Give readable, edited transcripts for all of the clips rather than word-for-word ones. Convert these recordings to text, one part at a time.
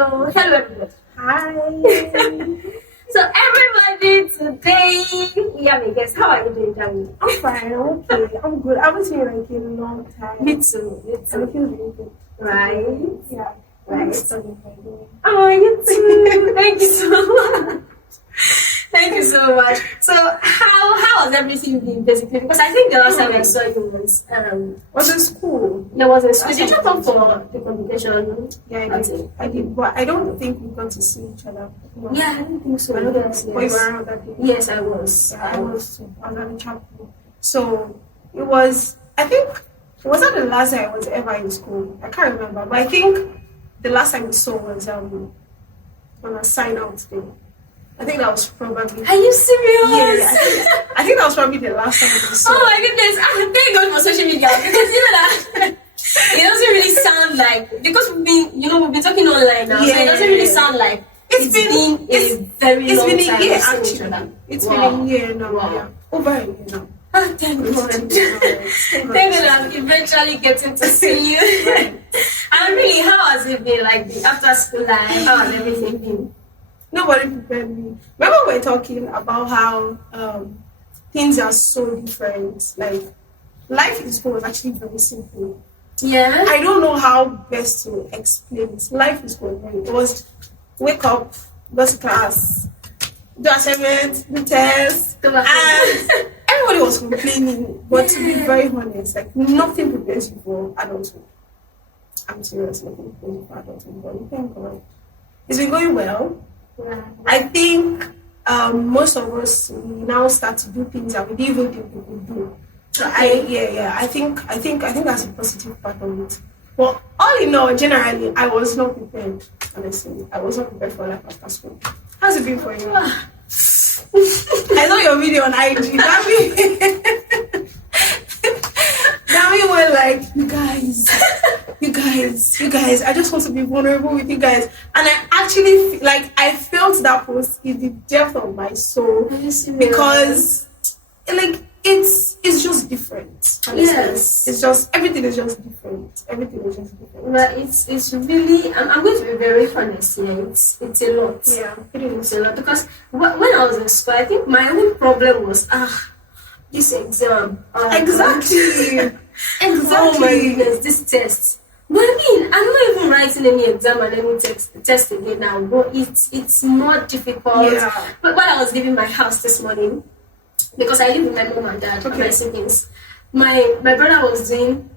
Hello everybody. Hi. So everybody, today we have a guest. How are you doing, Dami? I'm fine. I'm okay. I'm good. I haven't seen you like in a long time. Me too. Me And too. it feels really good. Right. Yeah. Right. I'm studying by the way. Oh, you too. Thank you so much. Thank you so much. So how has everything been basically? Because I think the last time I saw you Was in school. there was a school. Did you come for the convocation? Yeah, I did. I did. But I don't think we got to see each other. No. Yeah, I don't think so. I don't think Yes, so. But you yes. were around that day. Yes, I was. Yeah, I was too. I was at the chapel. So it was, I think, was that the last time I was ever in school? I can't remember. But I think the last time we saw was on a sign out day. I think that was probably. Are you serious? Yeah, I think that was probably the last time we saw. Oh my goodness! Thank God for social media because that it doesn't really sound like, because we've been talking online now, so it doesn't really sound like it's been a very long time. It's been a year we've seen each actually. other. It's Wow. been a year now. Wow. Yeah. Over a year now. Thank God. Thank God I'm eventually getting to see you. And really, how has it been, like the after school life? How has everything been? Nobody prepared me. Remember we were talking about how things are so different. Like life in school was actually very simple. Yeah. I don't know how best to explain it. Life in school was wake up, go to class, do assignments, do tests, and everybody was complaining. But to be very honest, like nothing prepares you for adulthood. I'm serious, nothing prepares you for adulthood. But thank God, it's been going well. Yeah. I think most of us we now start to do things that we didn't even think we could do. So I think that's a positive part of it. But all in all, generally, I was not prepared. Honestly, I was not prepared for life after school. How's it been for you? I saw your video on IG. Now we were like, you guys, I just want to be vulnerable with you guys. And I actually, I felt that post in the depth of my soul. Because, it's just different. Honestly. Yes. It's just, everything is just different. Everything is just different. But it's really, I'm going to be very honest here. It's a lot. Yeah, it It's is. a lot. Because when I was in school, I think my only problem was, this exam. Exactly. Oh my goodness, this test. But I mean, I'm not even writing any exam and any test again now, but it's more difficult. Yeah. But when I was leaving my house this morning, because I live with my mom and dad and my siblings, my brother was doing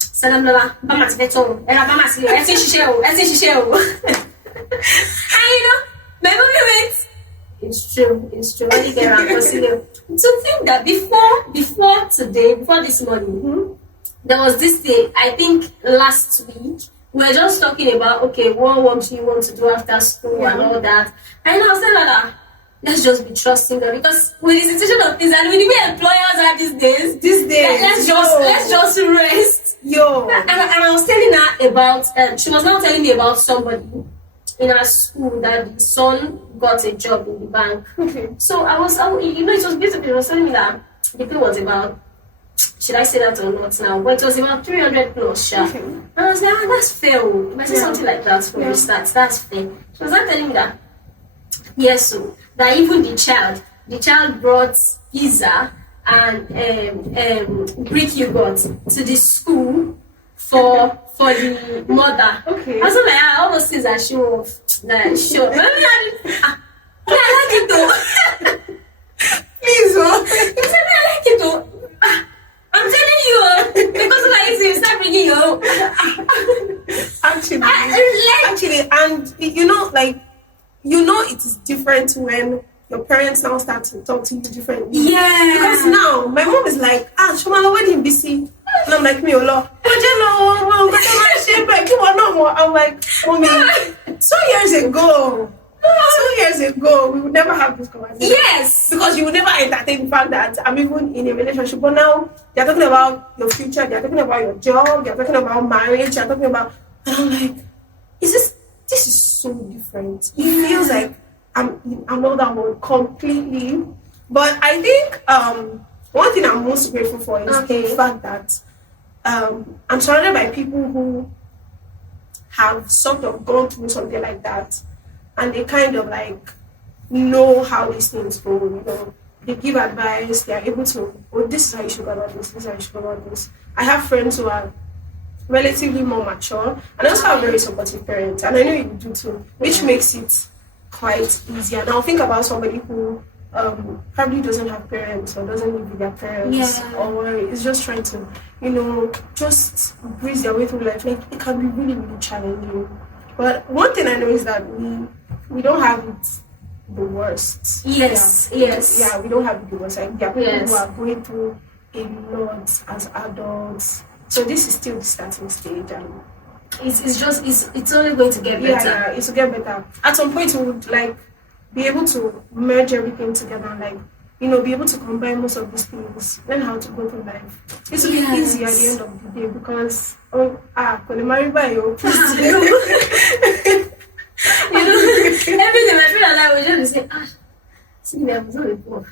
Salam Lola, Mama's better, and Mama's here, I think she shall. And my mommy went, it's true, I didn't get around to think that before today, before this morning, there was this thing, I think last week, we were just talking about, okay, what do you want to do after school and all that. And I was telling her, let's just be trusting them, because with the situation of things and with the way employers are these days, let's just rest. And I was telling her about, she was now telling me about somebody in our school that the son got a job in the bank. Okay. So it was basically, it was telling me that the thing was about, should I say that or not now? But it was about 300 plus, sure. Okay. And I was like, that's fair. If I say something like that for you start, that's fair. She was not telling me that, yes, so that even the child brought pizza and Greek yogurt to the school for the mother. Okay. I was like, all those things are show off. Like, sure. I like it though. Please, He said, I like it though. I'm telling you, because you start bringing your actually, and it is different when your parents now start to talk to you differently. Yeah. Because now my mom is like, Shomala wedding busy. And I'm like, I'm like, mommy, 2 years ago, we would never have this conversation. Yes. Because you would never entertain the fact that I'm even in a relationship. But now, they're talking about your future, they're talking about your job, they're talking about marriage, they're talking about... And I'm like, this is so different. It feels like I'm in another world completely. But I think one thing I'm most grateful for is the fact that I'm surrounded by people who have sort of gone through something like that, and they kind of like know how these things go. You know, they give advice. They are able to. Oh, this is how you should go about this. This is how you should go about this. I have friends who are relatively more mature, and I also have very supportive parents, and I know you do too, which makes it quite easy. And I'll think about somebody who probably doesn't have parents or doesn't live with their parents, or is just trying to, you know, just breeze their way through life. Like, it can be really, really challenging. But one thing I know is that we don't have it the worst. Yes. Yeah, we don't have it the worst. Like, there are people who are going through a lot as adults. So this is still the starting stage, and it's only going to get better. Yeah, it's to get better. At some point, we would like be able to merge everything together, and like, you know, be able to combine most of these things, learn how to go through life. It will be easy at the end of the day because when you marry by you, everything my friend and I will just say, see me, I'm not poor.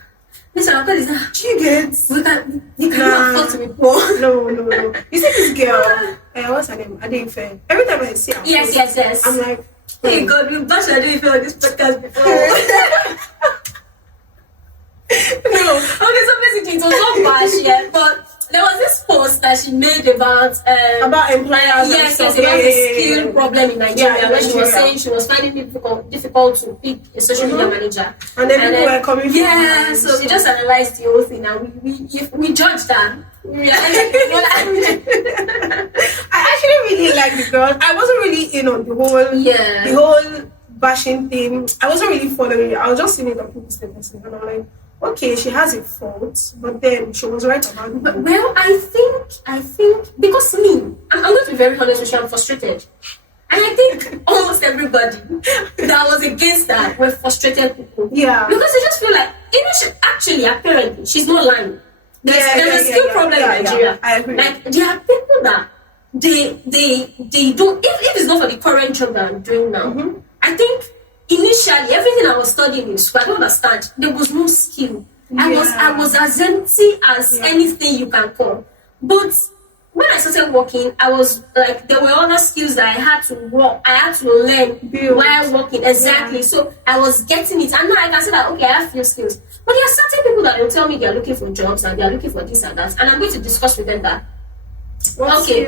Listen, I'll call this now. She gets. You cannot afford to be poor. No. You see this girl, what's her name? Ep5. Every time I see her, yes. I'm like, hey God, we've bashed Ep5 on this podcast before. No. Okay, so basically it was not bash, but there was this post that she made about employers. Yes, about the skill problem in Nigeria. Where she was saying she was finding it difficult to pick a social media manager. And then people were coming. Yeah, so we just analyzed the whole thing and we judged that. I actually really like the girl. I wasn't really in on the whole bashing thing. I wasn't really following it. I was just seeing it on people's status, and I'm like, okay, she has a fault, but then she was right about it. But, well, I think because me, I'm going to be very honest with you, I'm frustrated. And I think almost everybody that was against that were frustrated people. Yeah. Because they just feel like, apparently, she's not lying. There's a skill problem in Nigeria. I agree. Like, there are people that they don't, if it's not for the current job that I'm doing now, I think initially everything I was studying in school, I don't understand. There was no skill. I was as empty as anything you can call. But when I started working, I was like, there were other skills that I had to learn while working. Exactly. So I was getting it. And now I can say that, okay, I have few skills. But there are certain people that will tell me they are looking for jobs and they are looking for this and that. And I'm going to discuss with them that, what can you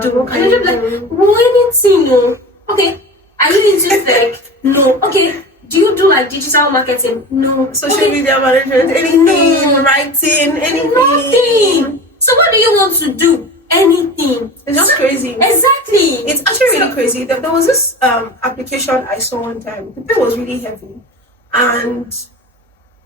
do? And they'll be like, anything, no. Okay, are you into tech? No. Okay, do you do like digital marketing? No. Social media management, anything, writing, anything. Nothing. So what do you want to do? Anything. It's just crazy. Exactly. It's actually really crazy. There was this application I saw one time. The pay was really heavy. And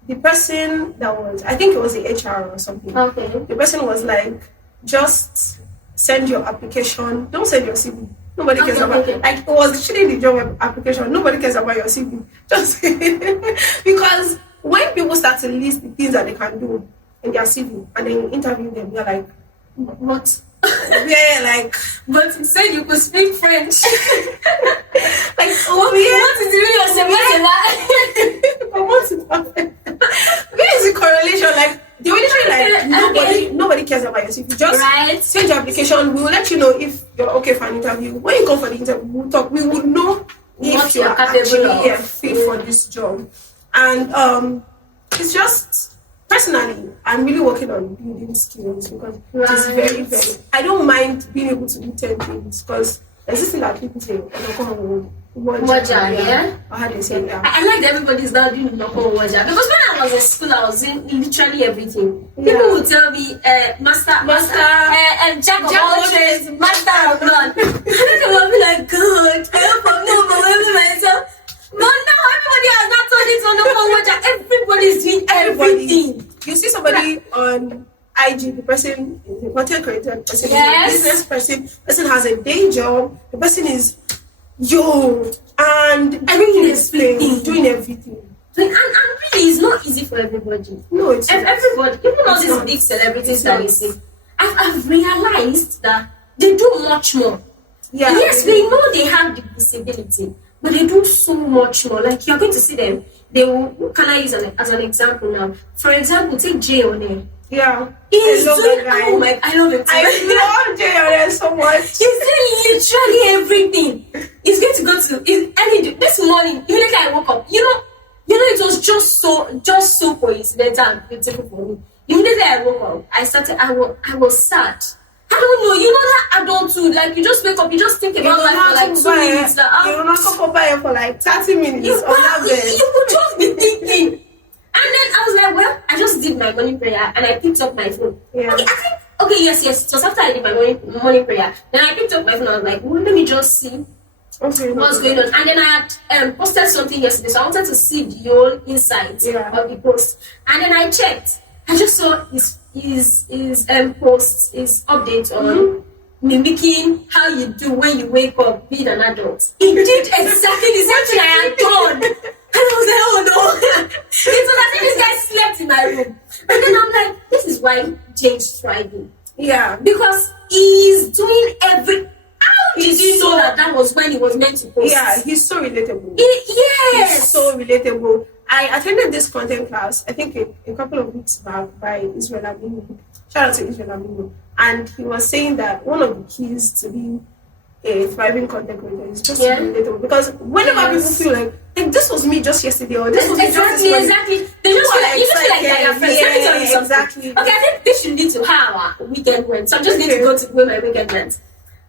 the person I think it was the HR or something. Okay. The person was like, just send your application. Don't send your CV. Nobody cares about it. Like, it was literally the job application. Nobody cares about your CV. Just because when people start to list the things that they can do in their CV and then you interview them, you're like, what? Yeah, like, but you said you could speak French. like, what is the real what's where is the correlation? Like, they will literally like nobody cares about your CV. Just send your application. We will let you know if you're okay for an interview. When you come for the interview, we'll talk. We will know if you're actually fit for this job. And it's just, personally, I'm really working on building skills because it's very, very. I don't mind being able to do 10 things because there's this thing that people say, Waja, yeah? Or how they say that. I like that everybody's now doing local Waja because when I was in school, I was doing literally everything. People would tell me, master, jack of all trades, master of none. And then I would be like, good, I hope I'm not overwhelming myself. But now everybody has not told it on the phone Waja. Everybody's doing everything. You see somebody on IG, the person is a content creator, the person is a business person has a day job, the person is and everything is doing everything. And really, it's not easy for everybody. No, it's not. Everybody, even all these big celebrities that we see, I've realized that they do much more. Yeah. Yes, we know they have the visibility, but they do so much more. Like, you're going to see them. They will, who can I use as an example now? For example, take Jay on air. Yeah. He's I love doing, that guy. oh my, I love him too. I love Jay Ariel so much. He's doing literally everything. He's going to go to, I mean, this morning, immediately I woke up, it was just so coincidental and beautiful for me. Immediately I woke up, I was sad. I don't know, that adulthood, like you just wake up, you just think about life for like 2 minutes. You will not talk about it for like 30 minutes on that bed. You could just be thinking. And then I was like, well, I just did my morning prayer and I picked up my phone. Yeah. Okay, yes. It was after I did my morning prayer. Then I picked up my phone and I was like, well, let me just see what's going on. And then I had posted something yesterday, so I wanted to see the whole insight of the post. And then I checked. I just saw his post, his update on mimicking how you do when you wake up being an adult. He did exactly the same thing I had done. And I was like, oh no. It was as if this guy slept in my room. And then I'm like, this is why James thriving. Yeah. Because he's doing how did you know that was when he was meant to post? Yeah, he's so relatable. Yes. He's so relatable. I attended this content class, I think a couple of weeks back by Israel Aminu. Shout out to Israel Aminu. And he was saying that one of the keys to being a thriving content creator is just relatable. Because whenever people feel like this was me just yesterday or this was me just this exactly. They just feel like, you just feel like they're your friends. Let me tell you something. Exactly. Okay, I think this should lead to how our weekend went. So I'm just going to go to where my weekend went.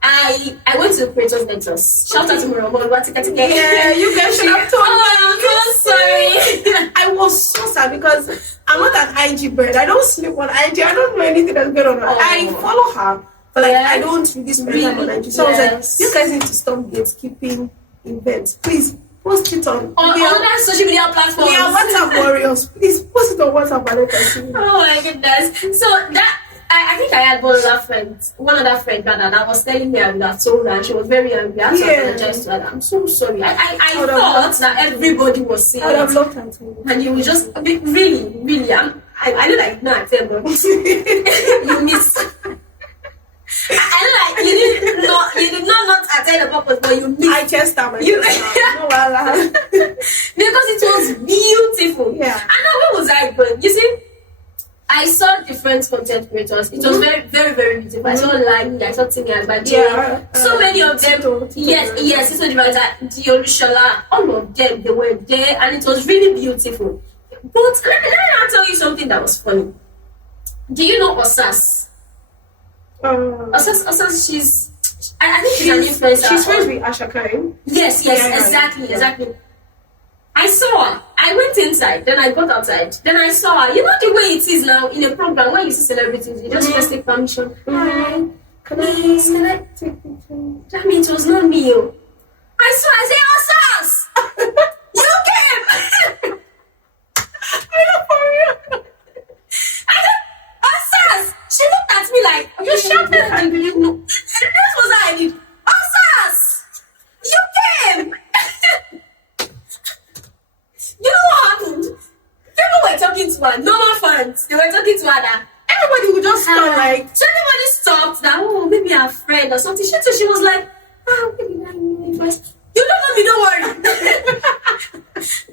I went to Creators Ventures. Shout out to Muramo. Yeah, you guys should have told me. I'm so sorry. I was so sad because I'm not an IG bird. I don't sleep on IG. I don't know anything that's going on. I follow her, but like I don't really spend time on IG. So I was like, you guys need to stop gatekeeping events. Please post it on other social media platforms. Yeah, WhatsApp warriors. Please post it on WhatsApp and let us see. Oh my goodness. So that I think I had one other friend that was telling me I would have told her and she was very angry. I had to apologize to her. I'm so sorry. I thought that everybody was saying I would have loved her too. And you would just really I know that you know I tell them you miss. I know that you did not attend the purpose, but you missed. I just started because it was beautiful. Yeah. And now where was I going? You see, I saw different content creators. It was very, very, very beautiful. I saw Lani, I saw Tini Agbaje. So many of them. Yes, it's Diolushola. All of them, they were there, and it was really beautiful. But let me tell you something that was funny. Do you know Osas? Osas, I think she's an influencer. She's friends with Asha Karim. Yes, exactly. I saw her. I went inside, then I got outside, then I saw her. You know the way it is now in a program when you see celebrities, you just first take permission. Hi, can I take pictures? That means it was not me. I saw. I said, Osas, you came. I know for real. I said, Osas. She looked at me like, you shouted and you know. And this was how I did. Osas, you came. You know what happened? People were talking to her, normal fans. They were talking to her that everybody would just stop like. So everybody stopped that, oh, maybe her friend or something. She was like, maybe not me first. You don't know me, don't worry.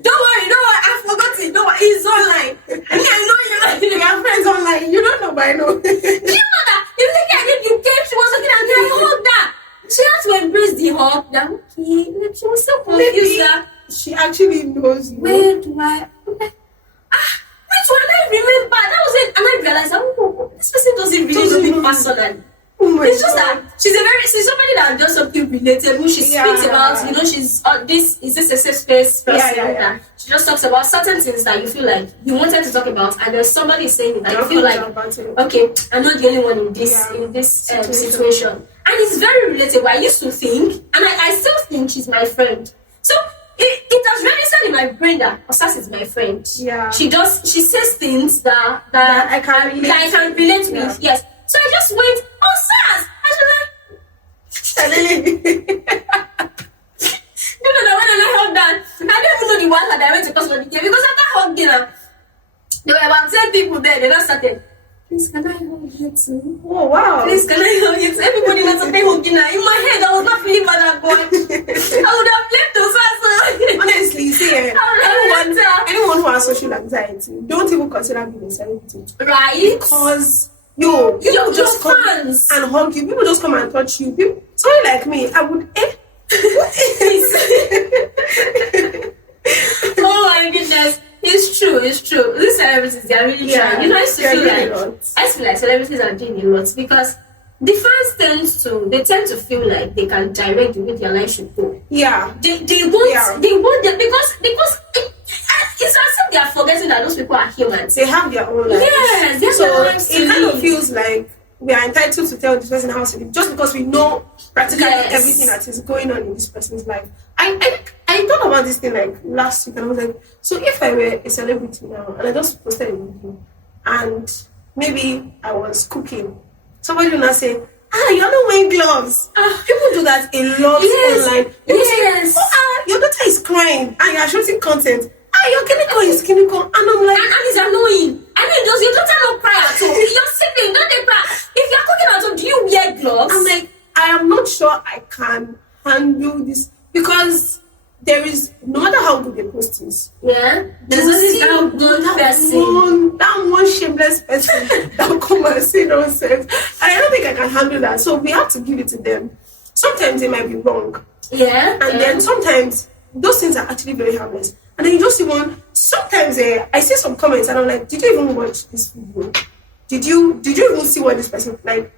Don't worry, I forgot it. Don't worry, it's online. I know you. Your friends online. You don't know, but I know. Do you know that? If you came, she was looking at me, I hugged her. She had to embrace the hug. That okay, like she was so confused that she actually knows you. Where do I? Which one I remember? That was it, and I realized, oh, this person doesn't really know me personally. It's just that she's somebody that does something relatable. She speaks about, she's this is this a safe space person. Yeah. She just talks about certain things that you feel like you wanted to talk about, and there's somebody saying it, and you feel like, okay, I'm not the only one in this situation, and it's very relatable. I used to think, and I still think she's my friend. So it has registered in my brain that Osas is my friend. Yeah. She says things that I can relate with. Yes. So I just went, Osas! I when I hugged that, I don't even know the one that I went to customer the game because after hugging her, there were about 10 people there. They now started, please, can I hug you too? Oh, wow. Please, can I hug you too? Everybody was hugging her. In my head, I was not feeling bad at God. I would have left Osas. Honestly, see, anyone who has social anxiety, don't even consider being a celebrity. Right? Because people just come fans and hug you. People just come and touch you. Somebody like me, I would Oh my goodness. It's true. These celebrities, they are really trying. You know, I used to feel like celebrities are doing a lot because the fans tend to feel like they can direct the way their life should go. Yeah. They want them because it's as if they are forgetting that those people are humans. They have their own lives. Yes, they have their lives. It kind of feels like we are entitled to tell this person how to live just because we know practically everything that is going on in this person's life. I thought about this thing like last week and I was like, so if I were a celebrity now and I just posted a video and maybe I was cooking, somebody will not say, you're not wearing gloves. People do that a lot online. Yes. Say, your daughter is crying and you are shooting content. Your clinical is clinical. And I'm like, and it's annoying. I mean, does your daughter not cry at all? You're sibling, don't they cry? If you're cooking at home, do you wear gloves? I'm like, I am not sure I can handle this because there is, no matter how good the post is, there's always that one shameless person that will come and say nonsense. And I don't think I can handle that. So we have to give it to them. Sometimes they might be wrong. And then sometimes those things are actually very harmless. And then you just even sometimes I see some comments and I'm like, did you even watch this video? Did you even see what this person like?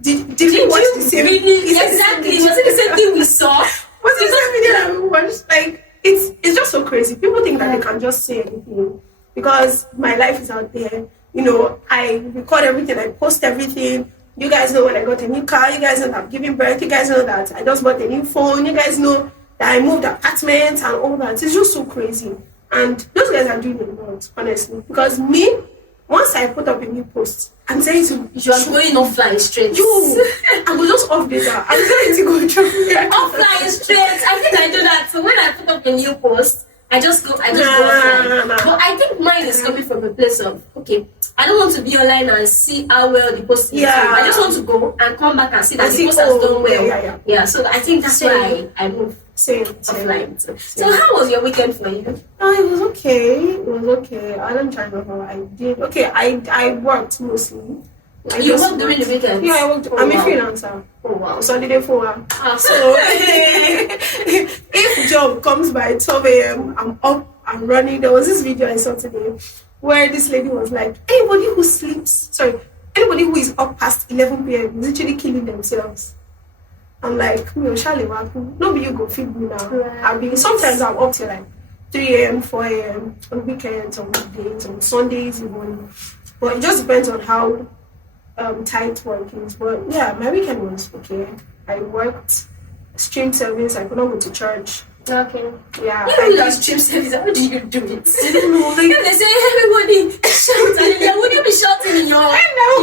Did you watch the same? Exactly. Was it the same thing we saw? Was it the same video that we watched? Like it's just so crazy. People think that they can just say anything because my life is out there. You know, I record everything, I post everything. You guys know when I got a new car. You guys know that I'm giving birth. You guys know that I just bought a new phone. You guys know that I moved apartments and all that. It's just so crazy. And those guys are doing a lot, honestly. Because me, once I put up a new post, I'm saying to you are going offline straight. I will just off data. I'm going to go offline straight. I think I do that. So when I put up a new post, I just go offline. But I think mine is coming from a place of I don't want to be online and see how well the post is. I just want to go and come back and see that the post has done well. Yeah. So I think that's why I move offline. So how was your weekend for you? It was okay. I don't try to remember what I did. I worked mostly. You worked during the weekend? Yeah, I worked. I'm a freelancer. Oh wow. So I did it for So if job comes by 12 a.m., I'm up and running. There was this video I saw today where this lady was like, anybody who is up past 11 p.m. is literally killing themselves. I'm like, no, you go feed me now. Sometimes I'm up till like 3 a.m., 4 a.m. on weekends, on weekdays, on Sundays even. But it just depends on how tight work is. But yeah, my weekend was okay. I worked stream service. I could not go to church. Okay. Yeah. You do stream service. How do you do it? I don't know. Like, if they say everybody shout hallelujah, would you be shouting in your? I know.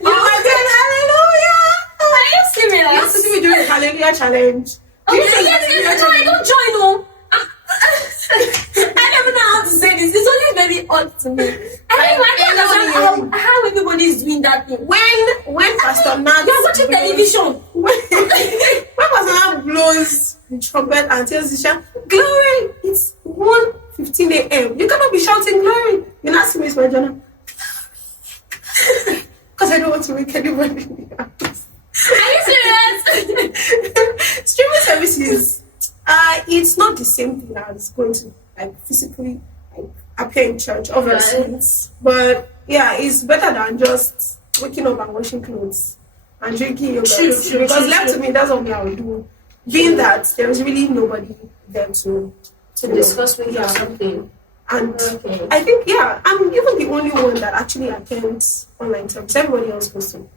My God, hallelujah! Are you serious? You have to see me doing the hallelujah challenge. Okay, yes, I don't join. I never know how to say this. It's always very odd to me. I don't understand how everybody is doing that thing. When Pastor Nat, you're watching television. When Pastor Nat blows the trumpet and tells the shout, glory, it's 1:15 a.m. You cannot be shouting glory. You're not seeing my journal. Because I don't want to wake anybody in the house. Are you serious? Streaming services, it's not the same thing as going to physically appear in church, obviously. Right. But yeah, it's better than just waking up and washing clothes and drinking yogurt. True. Because left to me, that's what I would do. Being that there is really nobody there to discuss with you or something. And I think I'm even the only one that actually attends online service. Everybody else goes to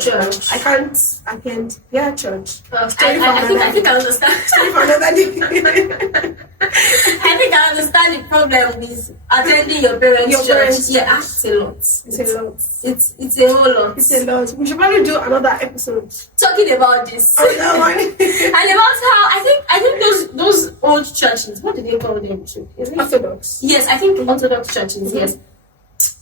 church. I can't attend church. I think I understand. Story for another day. I think I understand the problem with attending your parents' church. Yeah, it's a lot. It's a whole lot. It's a lot. We should probably do another episode talking about this. And about how I think those old churches, what do they call them? Orthodox. Yes, I think Orthodox churches. Yes.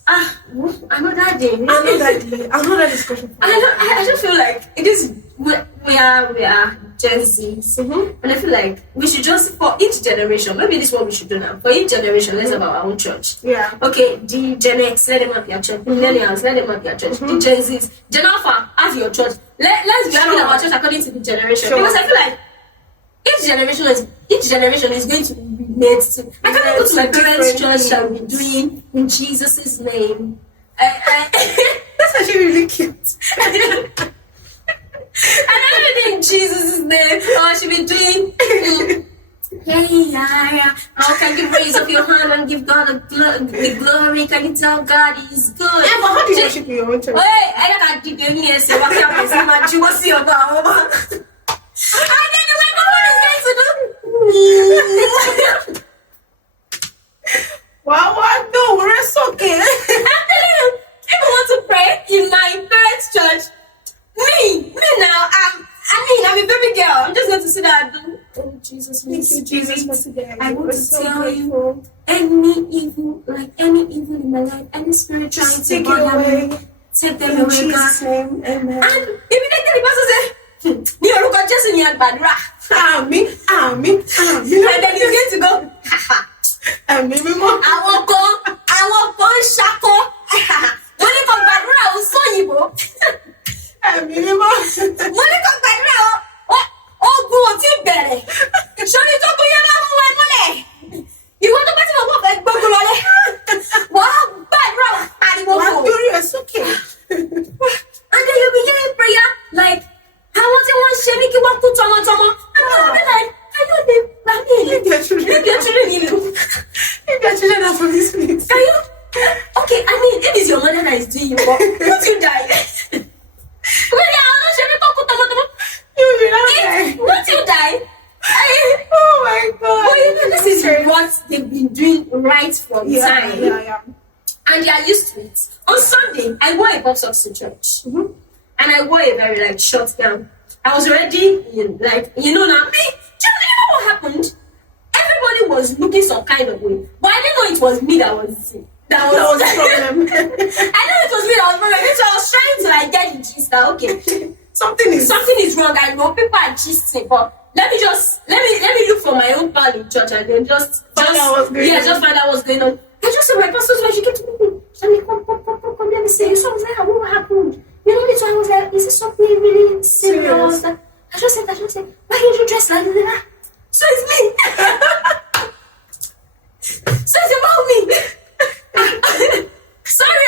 Another day. Another discussion. I just feel like it is we are Gen Zs, and I feel like we should just, for each generation, maybe this is what we should do now. For each generation, let's have our own church. Yeah. Okay, the Gen X, let them have their church. Millennials, let them have their church. The Gen Zs, Gen Alpha, have your church. Let's be having our church according to the generation. Because I feel like each generation is going to be made to. I can't go to my parents' church and be doing in Jesus' name. That's actually really cute. I never did in Jesus' name. Or I should be doing. Hey, yeah. Oh, can you raise up your hand and give God the glory? Can you tell God He's good? Yeah, but how do you worship in your own church? Hey, I can't give you any say what happens in my you will see your God. I don't know what God is going to do. Wow, no, we're so okay. I'm telling you, if I want to pray in my parents' church, me now, I'm a baby girl. I'm just going to sit there and do. Oh Jesus, Thank you, Jesus, for today. I want We're to so tell grateful. you, any evil in my life, any spirit trying to Take it bother away. me, take them In away, Jesus' God. name, amen. And immediately the person say, "Ní orúkọ Jésù ni àgbàdúrà." Amen. And then he's going to go, Amen. àwọn kan ń ṣakọ. Wọ́n ní kò gbàdúrà ó sóyìnbó. Amen. Wọ́n ní kò gbàdúrà ó ogun ò tí bẹ̀rẹ̀. Ṣọ́ni tó kún yẹn máa mú ẹ mọ́lẹ̀. Ìwọ tó bá ti mọ̀ pọ̀ fẹ́ gbógun lọlé. Wọ́n á gbàdúrà wà pariwo I'm fò. curious, okay. And then you'll be hearing prayer like, àwọn tí wọ́n ṣe ní kí wọ́n kú tọmọtọmọ. And you'll be like, ayọ̀dẹ̀ gbàmí èlé. Leave their children. Leave your children alone. Leave their children out for this place. Can you? Okay, I mean, if it's your mother that is doing you, but won't you die? Really, I don't know, she may talk to tomo. You'll be not there. Won't you die? Oh my God. But you know, this is what they've been doing right from time. Yeah. And they are used to it. On Sunday, I wore a box socks to church. And I wore a very short gown. I was already in now, me, do you know what happened? Everybody was looking some kind of way. But I didn't know it was me that was the problem. I know it was me that was problem. So I was trying to get the gist that okay, Something is wrong. I know people are gisting, but let me look for my own pal in church and then just find out what's going on. I just said my pastor's wife, she came to me. She said, come, let me say you something. What happened? You know me too. I was like, is this something really serious? I just said, why did you dress like that? So it's me. So it's about me. Sorry.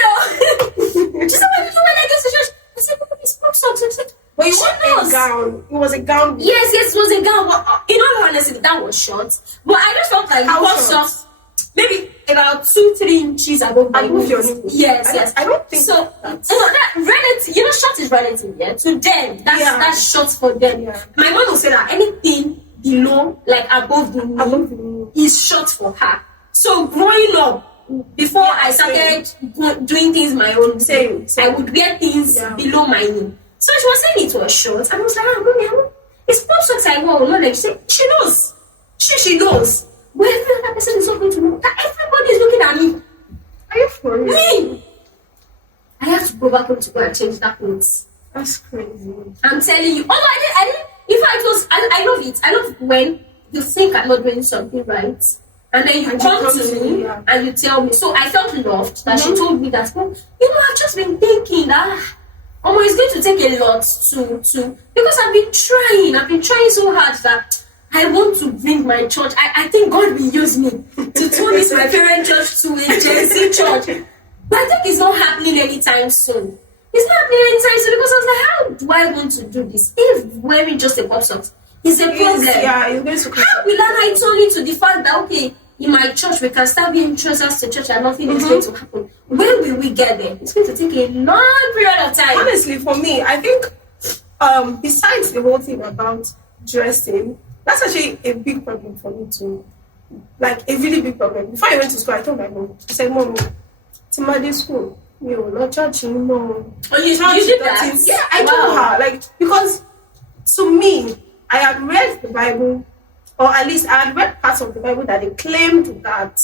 She said, why did you wear like this to church? I said, it's box socks. I said, but it was a gown. It was a gown. Yes, it was a gown. But in all honesty, the gown was short. But I just felt like box socks, maybe about 2-3 inches above my your knees. knee. Yes. I don't think so. that's... That relative, short is relative. Yeah, to them, that's short for them. Yeah. My mom will say that anything below, like above the knee, is short for her. So growing up, before I started doing things my own way, I would wear things below my knee. So she was saying it was short, and I was like, mommy, it's box socks I wore. Not like she knows. She knows. But every other person is not going to know. That everybody is looking at me. Are you for real? Me. I have to go back home to go and change that clothes. That's crazy. I'm telling you. Although I didn't. In fact, I love it. I love when you think I'm not doing something right, and then you come to me and you tell me. So I felt loved that she told me that. Well, I've just been thinking that. It's going to take a lot to because I've been trying so hard that I want to bring my church. I think God will use me to turn this my parent church to a Gen Z church. But I think it's not happening anytime soon. It's not happening anytime soon because I was like, how do I want to do this? If wearing just a box socks is a problem. You're going to how will I turn it to the fact that okay, in my church we can start being trousers to church and nothing is going to happen? When will we get there? It's going to take a long period of time. Honestly, for me, I think besides the whole thing about dressing, that's actually a big problem for me too. Like a really big problem. Before I went to school, I told my mom, I said, Mom, Timadi school, not churching, no. Oh, you did that? Yeah, I told her, like, because to me, I had read the Bible, or at least I had read parts of the Bible that they claimed that,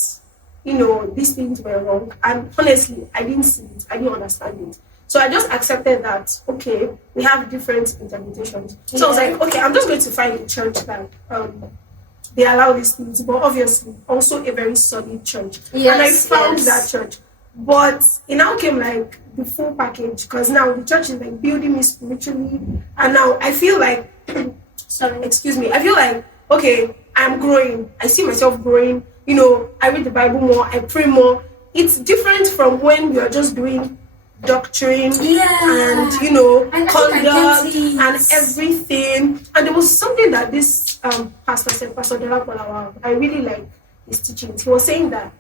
these things were wrong. And honestly, I didn't see it. I didn't understand it. So I just accepted that, okay, we have different interpretations. So I was like, okay, I'm just going to find a church that they allow these things, but obviously also a very solid church. And I found that church. But it now came like the full package, because now the church is like building me spiritually. And now I feel like, I feel like, okay, I'm growing. I see myself growing. You know, I read the Bible more, I pray more. It's different from when you're just doing doctrine and, you know, conduct and everything. And there was something that this pastor said, Pastor Damilola, I really like his teachings. He was saying that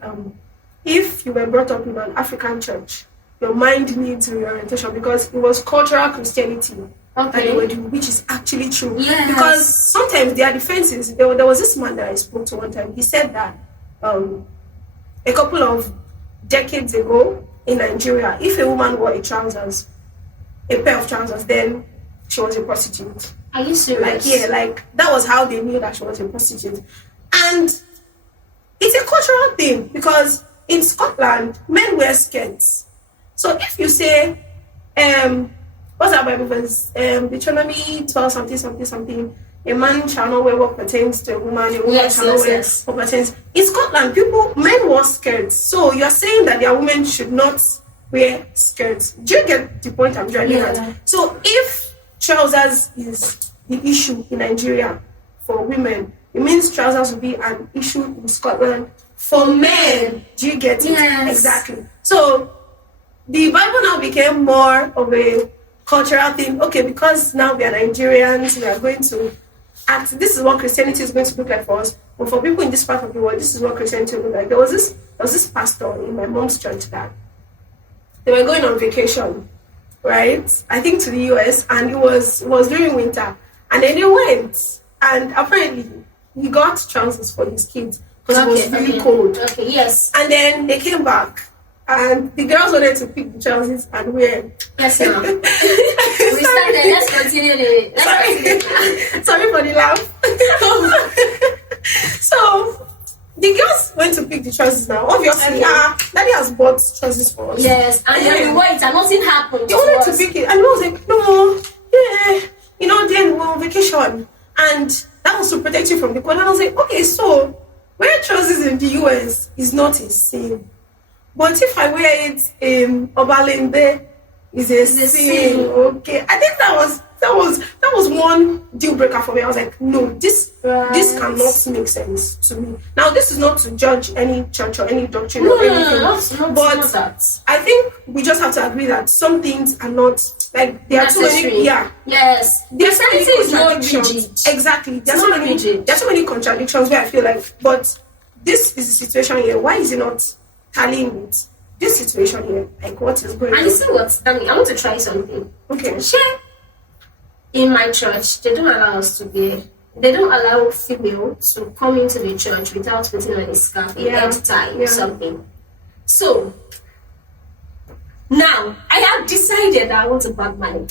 if you were brought up in an African church, your mind needs reorientation, because it was cultural Christianity that they were doing, which is actually true. Because sometimes their defenses, there was this man that I spoke to one time. He said that a couple of decades ago in Nigeria, if a woman wore a pair of trousers, then she was a prostitute. Are you serious? Like that was how they knew that she was a prostitute. And it's a cultural thing, because in Scotland, men wear skirts. So if you say, what's that Bible verse? Deuteronomy 12 something. A man shall not wear what pertains to a woman. A woman shall not wear what pertains. In Scotland, men wear skirts. So you're saying that their women should not wear skirts. Do you get the point I'm driving at? So if trousers is the issue in Nigeria for women, it means trousers will be an issue in Scotland for men. Do you get it? Yes. Exactly. So the Bible now became more of a cultural thing. Okay, because now we are Nigerians, we are going to act. This is what Christianity is going to look like for us. But for people in this part of the world, this is what Christianity will look like. There was this pastor in my mom's church that they were going on vacation, right? I think to the US, and it was during winter. And then they went, and apparently he got trousers for his kids because it was really cold. Okay, yes. And then they came back, and the girls wanted to pick the trousers and wear. Yes, ma'am. We started. Let's continue. Sorry for the laugh. So the girls went to pick the trousers now. Obviously, Daddy has bought trousers for us. Yes, and then we went, and nothing happened. They wanted to pick it, and I was like, no, you know, then we're on vacation, and that was to protect you from the cold. And I was like, okay, so wearing trousers in the US is not a sin. But if I wear it in Obalende, it's a sin. Okay, I think that was one deal breaker for me. I was like, no, this cannot make sense to me. Now, this is not to judge any church or any doctrine or anything. But that. I think we just have to agree that some things are not, like, there are too many. Yes. There's so many contradictions. Rigid. Exactly. There's so many contradictions where I feel like, but this is the situation here. Why is it not tallying with this situation here? Like, what is going on? And you see what? I mean, I want to try something. Okay. In my church, they don't allow female to come into the church without putting on a scarf, a head tie or something. So now I have decided that I want to bag money.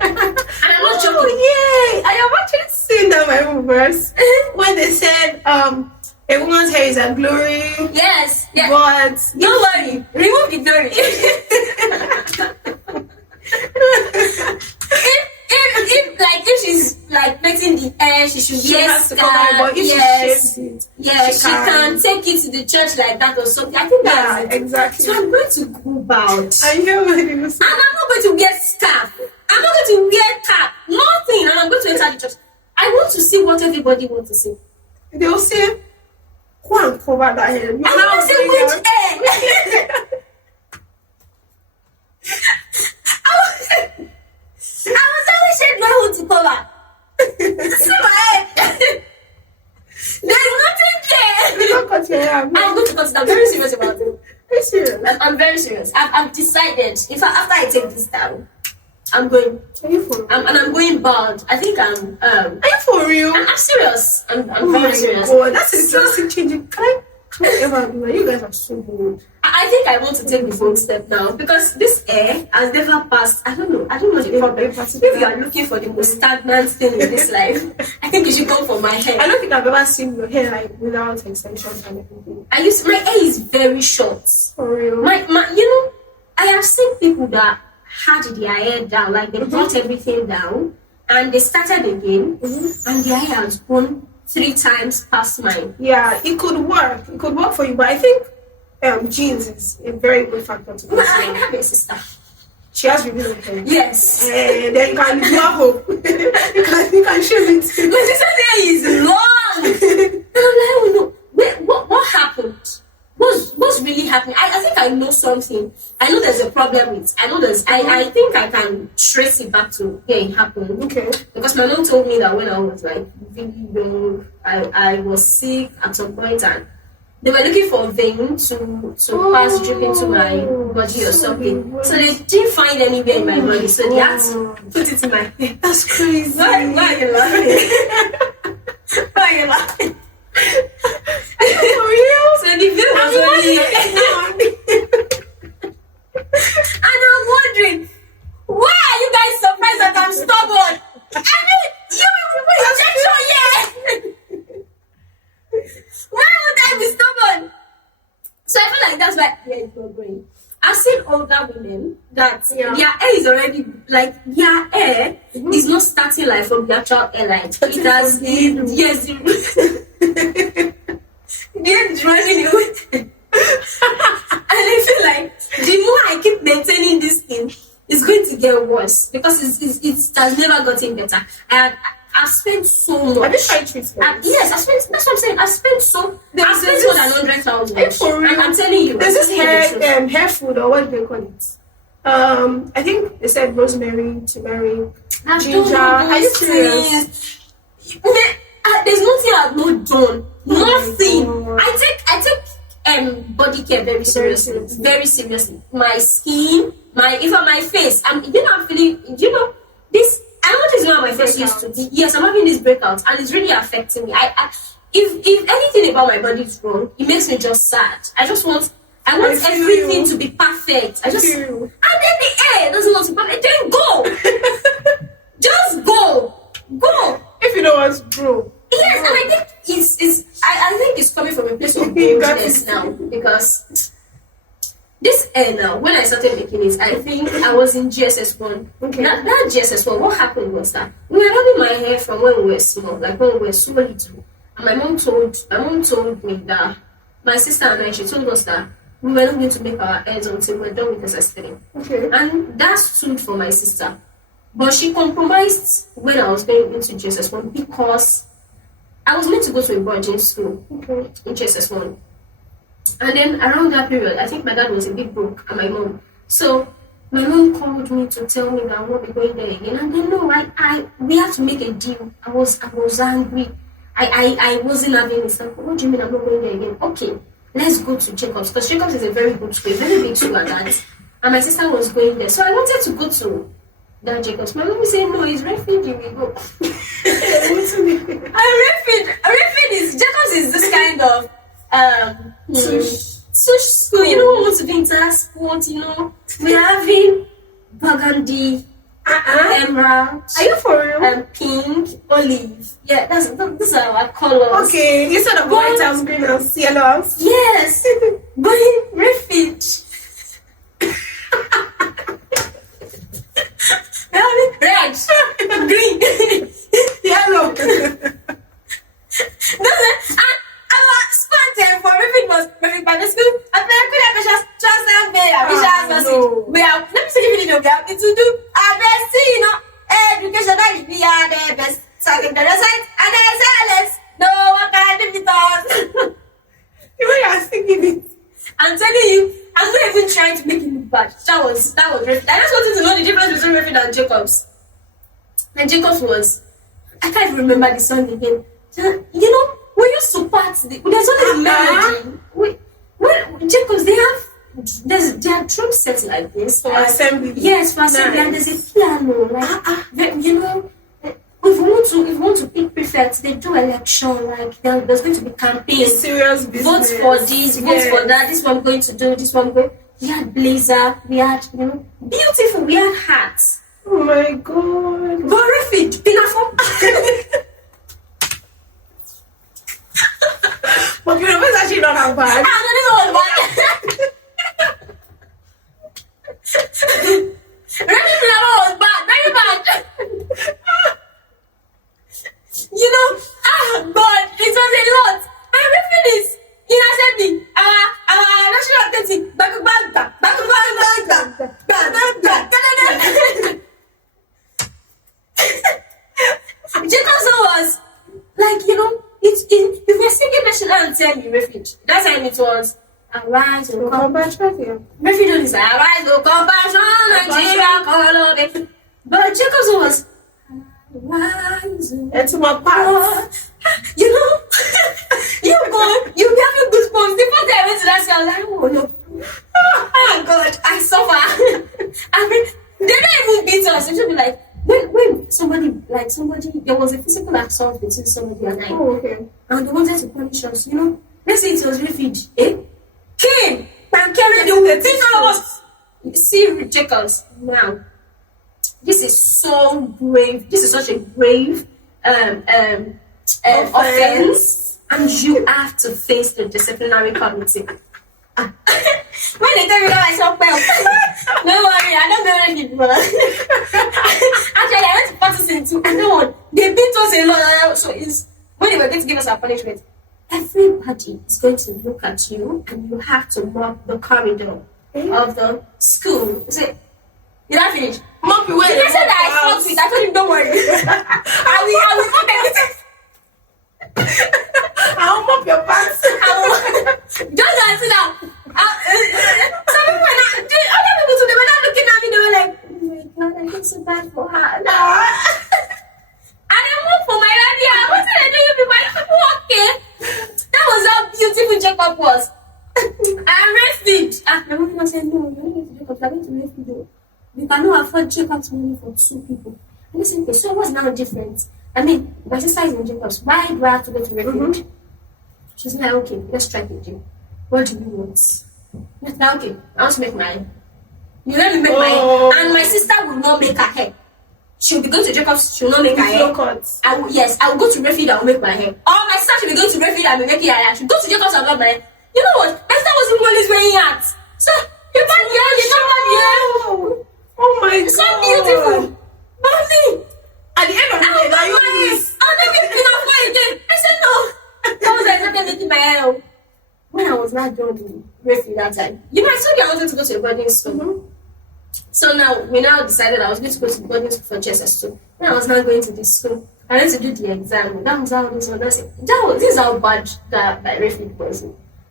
And I'm not joking. Oh, I have actually seen that Bible verse when they said a woman's hair is a glory. Yes. But don't worry, remove the glory. If she's like letting the air, she should wear scarf. She can take it to the church like that or something. I think that's it. Exactly. So I'm going to go about. I hear what you say. And I'm not going to wear scarf. I'm not going to wear cap. Nothing. And I'm going to enter the church. I want to see what everybody wants to see. They'll say, go and cover that hair. I'm going to say which hair. I was always said what I want to cover. See my head. There's nothing there. You don't cut your hair. I'm going to cut it. I'm very serious about it. Are you serious? I'm very serious. I've decided. In fact, after I take this down, I'm going. Are you for real? And I'm going bald. I think I'm. Are you for real? I'm serious. I'm very serious. Oh, that's interesting changing. Can I ever do that? You guys are so bold. I think I want to take the bold step now because this air has never passed. I don't know the problem. If you are looking for the most stagnant thing in this life, I think you should go for my hair. I don't think I've ever seen your hair like without extensions and everything. My hair is very short. For real? My I have seen people that had their hair down, like they brought everything down, and they started again, and their hair has grown 3 times past mine. Yeah, it could work. It could work for you, but I think genes is a very good factor to But I consider. have a sister. She has revealed her. Yes. And then you can do a hope. you can shave it. My sister's hair is long. And I'm like, oh no. Wait, what happened? What's really happening? I think I know something. I know there's a problem with. I think I can trace it back to where it happened. Okay. Because my mom told me that when I was like really young, I was sick at some point, and they were looking for a vein to pass drip into my body or something. So they didn't find anywhere in my body, so they had to put it in my hair. That's crazy. Why are you laughing? Why are you laughing? For real? So the vein was only and I'm wondering, why are you guys surprised that I'm stubborn? I mean, you people injection, yeah. Why would I be stubborn? So I feel like that's why hair is not growing. I've seen older women that their hair is already like their hair is not starting like from the actual hairline. It has yes, the hair is running away. And I feel like the more I keep maintaining this thing, it's going to get worse because it has never gotten better. I've spent so much. Have you tried treatment? Yes, I spent. That's what I'm saying. I've spent more than 100,000. For real? I'm telling you. There's this hair food, or what do they call it? I think they said rosemary, turmeric, ginger. Are you serious? There's nothing I've not done. Nothing. God. I take body care very seriously. Very seriously. My skin, even my face. I'm feeling. This. I know this is how my face used to be. Yes, I'm having this breakout, and it's really affecting me. If anything about my body is wrong, it makes me just sad. I want everything to be perfect. And then the air doesn't want to be perfect. Then go, just go. If you know what's bro. Yes, and I think I think it's coming from a place of boldness now, because this air now, when I started making it, I think I was in GSS1. Okay. That GSS1, what happened was that we were having my hair from when we were small, like when we were super little. And my mom told me that my sister and I, she told us that we were not going to make our hairs until we were done with SS3. Okay. And that stood for my sister. But she compromised when I was going into GSS1 because I was meant to go to a boarding school in GSS1. And then around that period, I think my dad was a bit broke and my mom. So my mom called me to tell me that I won't be going there again. And then we have to make a deal. I was angry. I wasn't having this. Like, what do you mean I'm not going there again? Okay, let's go to Jacobs, because Jacobs is a very good school, very big school at that. And my sister was going there. So I wanted to go to that Jacobs. My mom said, no, it's refugee, we go. Refugee is, Jacobs is this kind of such school, we want to be inter-sport, we're having burgundy, emerald, are you for real? Pink, olive. Yeah, those are our colors. Okay, you said white house, green house, yellow house. Yes, but in refuge. Red, green, Yellow. Our sponsor for everything was perfect by the school. I could have just we are let me see the video. We have to do our best, education that is the best. Starting the site and then silence. No one can live with us. The way you are singing it. I'm telling you, I'm not even trying to make it look bad. That was Refit. I just wanted to know the difference between Refit and Jacobs. And Jacobs was, I can't even remember the song again. We used to party. There's only a melody. Jacobs, they have drum sets like this For assembly. Yes, for assembly. And there's a piano. If we want to pick prefects, they do election. Like there's going to be campaign. Serious business. Vote for this, vote for that. This one I'm going to do. This one I'm going. We had blazer. We had beautiful. We had hats. Oh my god. Refit, pinafore. But it's actually not that bad. This one was bad. if we're singing national anthem in refuge, that time it was arise, O compassion. Refuge is arise, O compassion, Nigeria, call of it. But Jacob's was arise, It's my part. you know, you have your goosebumps. The first time I went to that show, I was like, oh no. Oh God, I suffer. I mean, they don't even beat us. It should be like, when somebody, there was a physical assault between somebody and I. Oh, okay. And they wanted to punish us, you know. Let's say it was refuge, came and carried the beat all of us. See, ridiculous. Now, this is so brave. This is such a brave offense, and you have to face the disciplinary committee. When they tell me that I saw well, don't worry, I don't know any people. Actually, I went to participate too. I know they beat us a lot. So it's when they were going to give us our punishment, everybody is going to look at you, and you have to mop the corridor of the school. Say, did I finish? Mop your way. They said that I fought with. I told him, don't worry. I will mop everything. I'll mop your pants. Just answer now. Some people were not. Other people too, they were not looking at me. They were like, oh my God, I feel so bad for her. And I moved for my radio. What did I do? You people? Are people okay? That was how beautiful Jacob was. I refuge. My mom said, no, you're not going to Jacob. You're going to refuge. We cannot afford Jacob's money for 2 people. And I said, okay, so what's now different? I mean, my sister is in Jacob's. Why do I have to go to refuge? She's like, okay, let's try it, Jim. What do you want? I said, okay, I want to make mine. You let me make mine. And my sister will not make her hair. She'll be going to Jacob's, she'll not make her hair. I will go to refuge, I will make my hair. Or my sister she'll be going to refuge, I will make her hair. She'll go to Jacob's, I will make my hair. You know what? My sister wasn't always wearing hats. So, you can't hear, you don't have hair. Oh my God. So beautiful. Mommy. At the end of the day, now you do this. I'll never be enough for again. I said no. That was like not making my hair. When I was not done with refuge that time, you know, I told you I wanted to go to a boarding school. So now we decided I was going to go to boarding school for JSS2. When I was not going to this school, I went to do the exam. That was how this one. This is how bad that refuge was.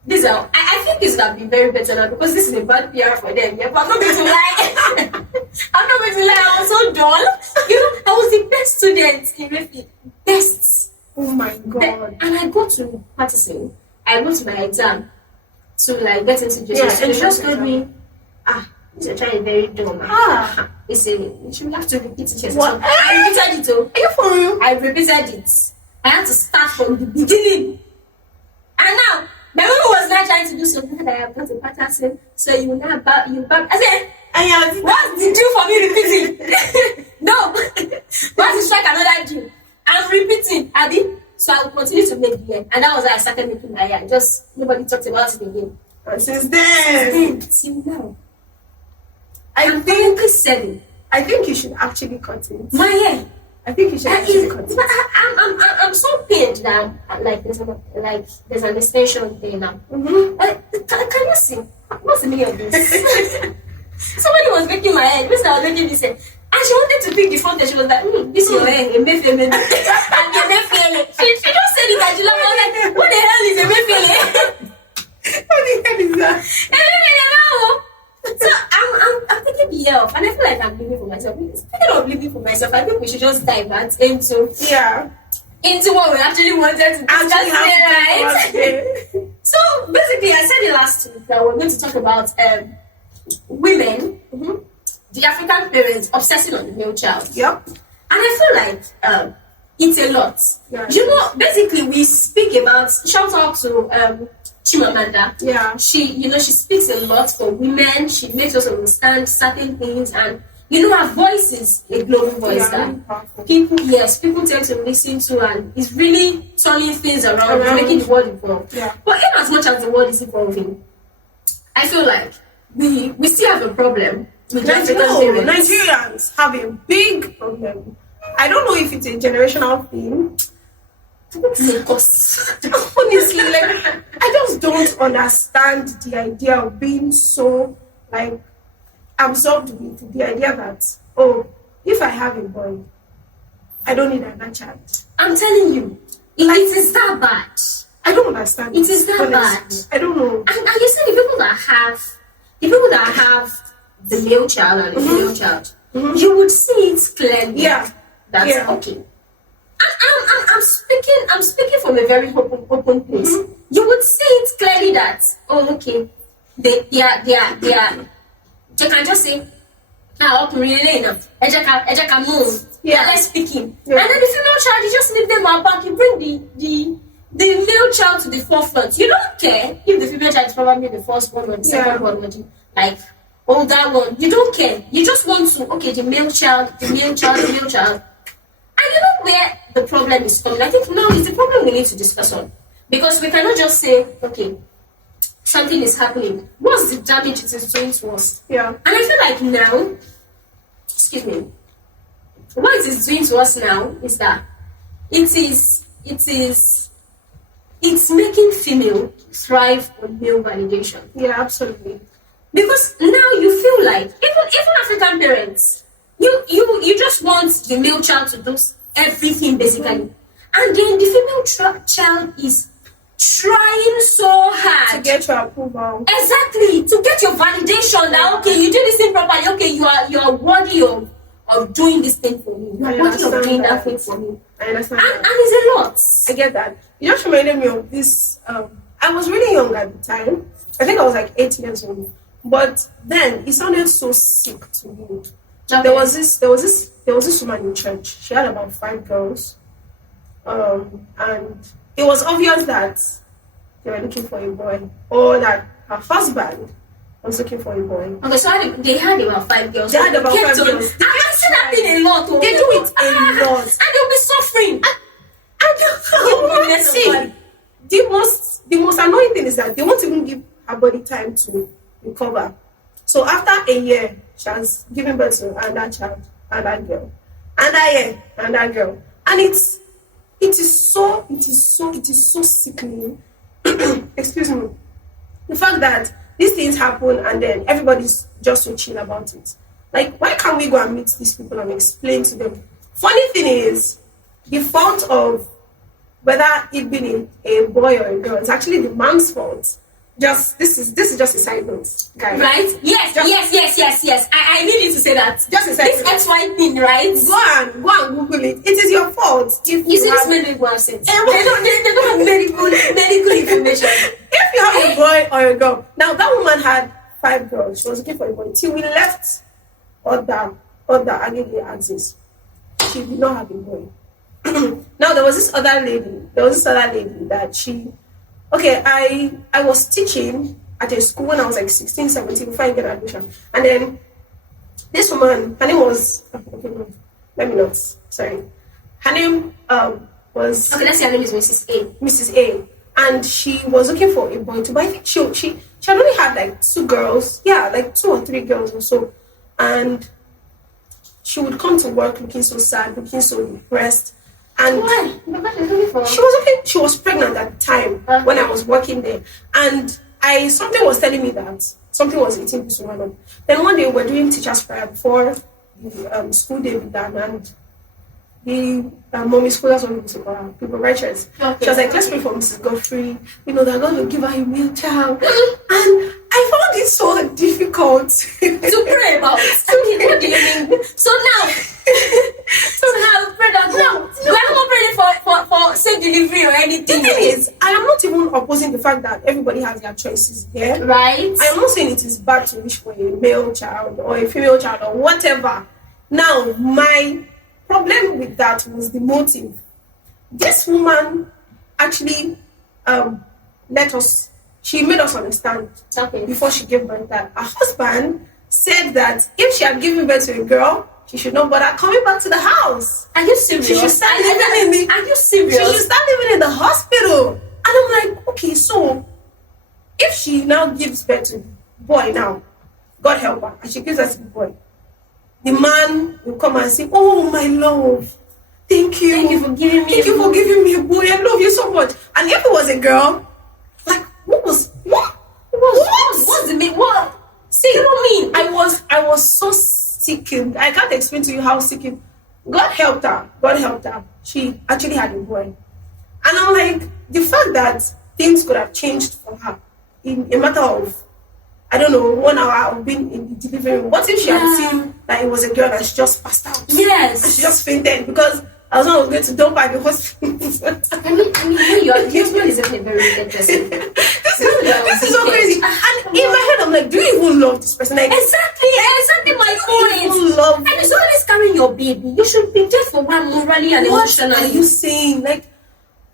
This is how I think this would have been very better now because this is a bad PR for them. Yeah, but I'm not going to lie. I'm not going to lie. I was so dull. You know, I was the best student in refuge. Best. Oh my God. And I go to practicing. I wrote my exam to like get into JSS. And they just told me, this is trying very dumb. They say you should have to repeat it. What? I repeated it too. Are you for real? I repeated it. I had to start from the beginning. And now my mom was not trying to do something that I have got to practicing. So you will not about you. I said, what's the due for me repeating? No. What's the strike another due? I'm repeating, Abby. So I will continue to make the hair. And that was how I started making my hair. Just nobody talked about it again. And since then, till now. I'm 27. I think you should actually cut it. My hair. I think you should actually cut it. I'm so pained now. Like there's an extension there now. Can you see? What's the meaning of this? Somebody was making my hair. Mister was making this hair. And she wanted to pick the front and she was like, this is your hair, a Mayfield. And a Mayfield. She just said it and she laughed. I was like, what the hell is a Mayfield? What the hell is that? So I'm taking the year off and I feel like I'm living for myself. Speaking of living for myself, I think we should just divert into what we actually wanted to discuss here, right? So basically I said it last week that we're going to talk about women, the African parents obsessing on the male child. Yep. And I feel like it's a lot. Yeah. You know, basically we speak about, shout out to Chimamanda. Yeah. She speaks a lot for women. She makes us understand certain things, and her voice is a glowing voice that people tend to listen to, and it's really turning things around, making the world evolve. Yeah. But in as much as the world is evolving, I feel like we still have a problem with Nigerians have a big problem. I don't know if it's a generational thing. Because honestly, like, I just don't understand the idea of being so like absorbed with the idea that if I have a boy, I don't need another child. I'm telling you, It is that bad. I don't understand. It is that honestly. bad. I don't know. And you see, the people that have the male child and the female child, you would see it clearly. Yeah. That's okay. I'm speaking from a very open place. You would see it clearly that okay, they can just say, now really enough. Eja can move. Yeah, let's speaking. Yeah. And then the female child, you just leave them out back. You bring the male child to the forefront. You don't care if the female child is probably the first one or the second one or the older one. You don't care. You just want to the male child. And you know where the problem is coming. I think now is the problem we need to discuss on. Because we cannot just say, okay, something is happening. What's the damage it is doing to us? Yeah. And I feel like now, excuse me, what it is doing to us now is that it's making female thrive on male validation. Yeah, absolutely. Because now you feel like even African parents, you just want the male child to do everything basically, and then the female child is trying so hard to get your approval. Exactly, to get your validation that okay, you do this thing properly. Okay, you are worthy of doing this thing for me. You are worthy of doing that thing for me. I understand. And it's a lot. I get that. You just reminded me of this. I was really young at the time. I think I was like 8 years old. But then it sounded so sick to me. Okay. There was this woman in church. She had about 5 girls. And it was obvious that they were looking for a boy, or that her husband was looking for a boy. Okay, so they had about 5 girls. They had about 5 girls. I've seen that thing a lot. They do it a lot. And they'll be suffering. See, the most annoying thing is that they won't even give her body time to recover. So after a year, she has given birth to another child, another girl, another year, another girl, and it is so sickening. Excuse me. The fact that these things happen and then everybody's just so chill about it. Like, why can't we go and meet these people and explain to them? Funny thing is, the fault of whether it being a boy or a girl is actually the man's fault. This is just a side note, guys. Right? Yes. I need you to say that. Just a side note. This XY thing, right? Go and Google it. It is your fault. If you see this men who have sense. They don't have medical information. If you have a boy or a girl. Now that woman had 5 girls. She was looking for a boy. Till we left other Agege axis. She did not have a boy. Now there was this other lady that she I was teaching at a school when I was like 16, 17 before I get admission. And then this woman, her name was let me not. Sorry. Her name was let's say her name is Mrs. A. Mrs. A. And she was looking for a boy to buy. I think she had only had like 2 girls. Yeah, like 2 or 3 girls or so. And she would come to work looking so sad, looking so depressed. And why? She was pregnant at the time when I was working there. And something was telling me that something was eating this woman up. Then one day we were doing teacher's prayer before the school day began, and the mommy school, that's what people righteous. Okay. She was like, let's pray for Mrs. Godfrey. That God will give her a male child. And I found it so difficult to pray about. What do you mean? So now pray that no, we are not praying for safe delivery or anything. The thing is, I am not even opposing the fact that everybody has their choices here. Right. I am not saying it is bad to wish for a male child or a female child or whatever. Now, my problem with that was the motive. This woman actually she made us understand before she gave birth that her husband said that if she had given birth to a girl, she should not bother coming back to the house. Are you serious? She should start living Are you serious? She should start living in the hospital. And I'm like, okay, so if she now gives birth to a boy now, God help her, and she gives birth to the boy, the man will come and say, oh my love, thank you. Thank you for giving me a boy. I love you so much. And if it was a girl, like, what's the mean? What? See, you know what I mean? I was so sickened. I can't explain to you how sickened. God helped her. She actually had a boy. And I'm like, the fact that things could have changed for her in a matter of, I don't know, 1 hour of being in the delivery room. What if she had seen that it was a girl and she just passed out? Yes. And she just fainted because I was not going to dump her at the hospital. I mean, your husband is a very wicked person. This is so crazy. And in my head, I'm like, do you even love this person? Like, exactly my point. Even love and it's always carrying your baby. You should be there for one morally and emotionally. What are you saying? Like,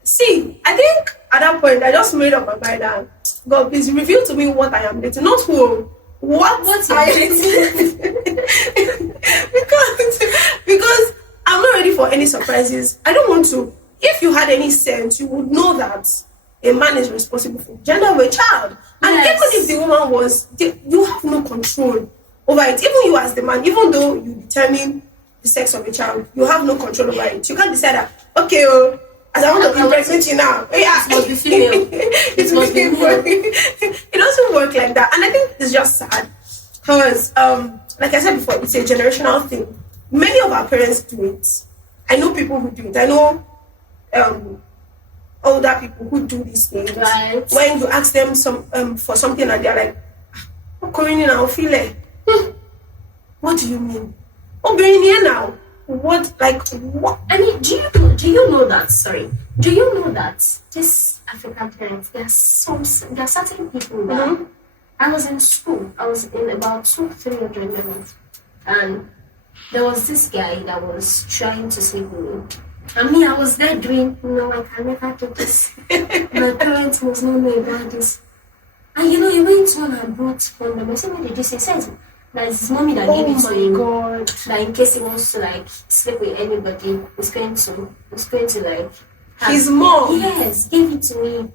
see, I think at that point, I just made up my mind that, God, please reveal to me what I am dating, not who. What I am dating. because I'm not ready for any surprises. I don't want to. If you had any sense, you would know that a man is responsible for the gender of a child. And even if the woman was, you have no control over it. Even you as the man, even though you determine the sex of a child, you have no control over it. You can't decide that, okay, as I want to impregnate you now. It must be female. It must be female. It doesn't work like that. And I think it's just sad. Because, like I said before, it's a generational thing. Many of our parents do it. I know people who do it. I know older people who do these things. Right. When you ask them for something and they're like, now, feel it. What do you mean? Oh, being here now. What? What? I mean, do you know that? Sorry, do you know that these African parents, there are certain people that I was in school. I was in about 200-300 levels, and there was this guy that was trying to sleep with me. And me, I was there doing, I can never do this. My parents must not know about this. And he went on and brought condom. I said, what did you say? He said that it's his mommy that gave it to him. Oh my God. That in case he wants to sleep with anybody, he's going to his mom. Yes, gave it to me. And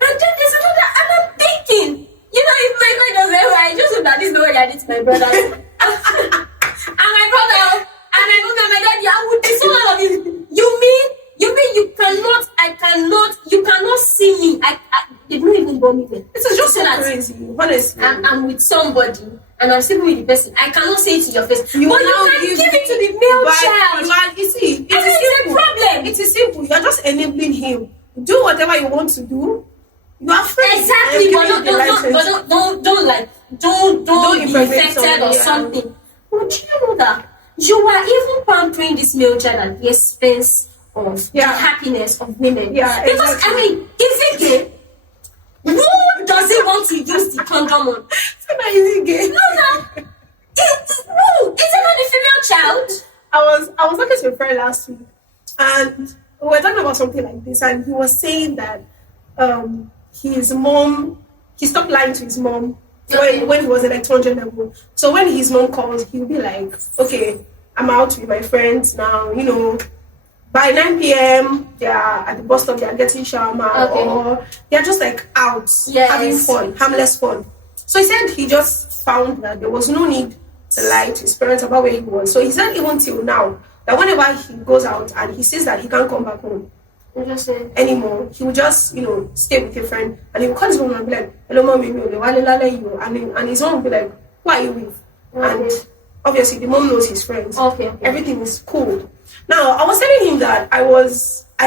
then there's another, and I'm thinking, if my God was there, I just know that this is the way I did to my brother. And my brother, and I know that my daddy, I would be so out of it. You mean you cannot see me. They don't even born me there. This is just so crazy, honestly. I'm with somebody and I'm sleeping with the person. I cannot say it to your face. But You can give it to the male child. You see, It's a problem. It is simple. You're just enabling him. Do whatever you want to do. You are free. Exactly, but don't be infected or something. But do you know that you are even pampering this male child at the expense of the happiness of women? Yeah, because exactly. I mean, is it gay? Who doesn't want to use the condom on? So now is it gay? No. Is it not a female child? I was talking to a friend last week, and we were talking about something like this, and he was saying that his mom, he stopped lying to his mom when he was at 200 level. So when his mom calls, he'll be like, okay, I'm out with my friends now, by 9 p.m. they are at the bus stop, they are getting shawarma, or they're just out having fun, harmless fun. So he said he just found that there was no need to lie to his parents about where he was. So he said even till now, that whenever he goes out and he sees that he can't come back home anymore, he will just, stay with a friend, and he will call his mom and be like, hello mommy, and his mom will be like, who are you with? And obviously the mom knows his friends. Everything is cool. Now, I was telling him that I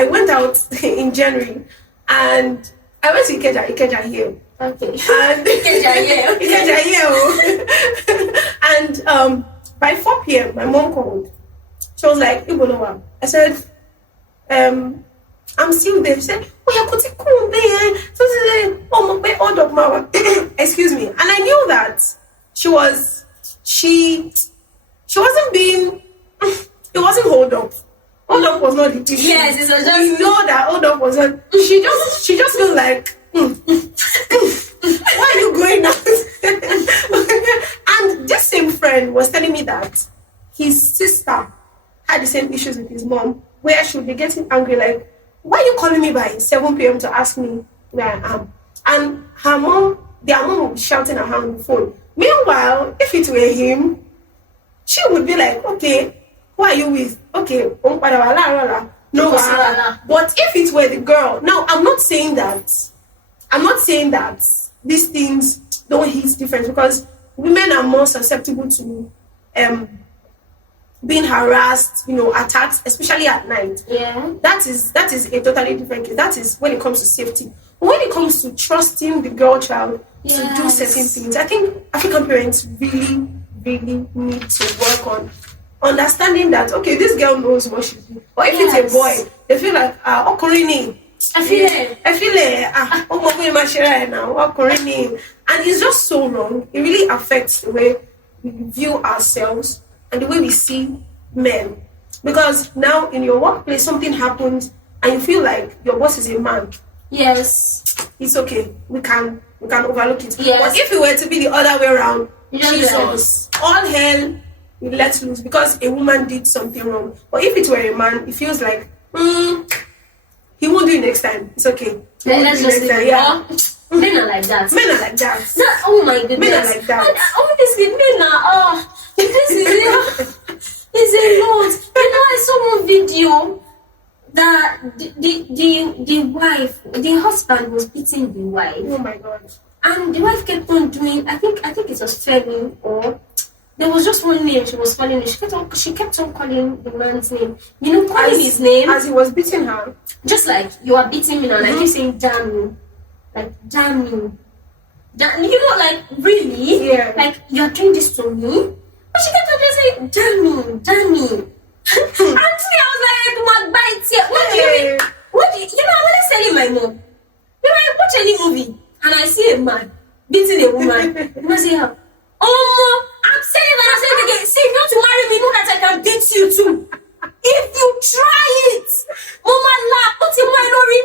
went out in January, and I went to Ikeja here. Okay. And Ikeja here. And by 4 p.m. my mom called. She was like, Igolowa. I said, I'm still there. She said, oh, you're going to cool there. So oh, my hold up, mama. Excuse me. And I knew that she wasn't being, it wasn't hold up. Hold up was not the issue. Yes, it was just. We know that hold up was not. She just feels like, why are you going out? And this same friend was telling me that his sister had the same issues with his mom, where she would be getting angry, like, why are you calling me by 7 p.m. to ask me where I am? And their mom would be shouting at her on the phone. Meanwhile, if it were him, she would be like, okay, who are you with? Okay, no. But if it were the girl, now I'm not saying that these things don't hit different, because women are more susceptible to being harassed, attacked, especially at night. Yeah. That is a totally different case. That is when it comes to safety. But when it comes to trusting the girl child to do certain things, I think African parents really, really need to work on understanding that, okay, this girl knows what she's doing. Or if it's a boy, they feel like, Okorini. I feel it. And it's just so wrong. It really affects the way we view ourselves and the way we see men. Because now in your workplace, something happens and you feel like your boss is a man. Yes. It's okay. We can overlook it. Yes. But if it were to be the other way around, Jesus, all hell will let loose because a woman did something wrong. But if it were a man, it feels like, he won't do it next time. It's okay. Let's just leave it. Yeah. Men are like that. Oh my goodness. Men are like that. And honestly, men are, this is a lot. I saw one video that the wife, the husband was beating the wife. Oh my God. And the wife kept on doing, I think it was Femi, or there was just one name she was calling. She kept on calling the man's name. Calling his name. As he was beating her. Just like, you are beating me now. Like, you saying, damn me. Like, damn me. Like, really? Yeah. Like, you're doing this to me? But she kept on just saying, damn me. And to me, I was like, what bites here? What do you mean? I'm always telling my mom. I watch any movie, and I see a man beating a woman. And I say, I'm saying it again. See, if you want to marry me, know that I can beat you too. If you try it, Mama laugh, put in my lorry.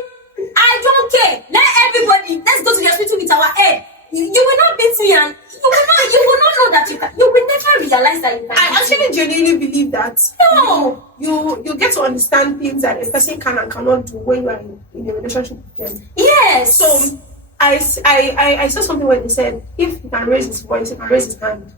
I don't care. Let's go to the hospital with our head. You will not beat me, and you will not know that you can. You will never realize that you can. I actually genuinely believe that. No. You get to understand things that a person can and cannot do when you are in a relationship with them. Yes. So I saw something where they said if he can raise his voice, he can raise his hand.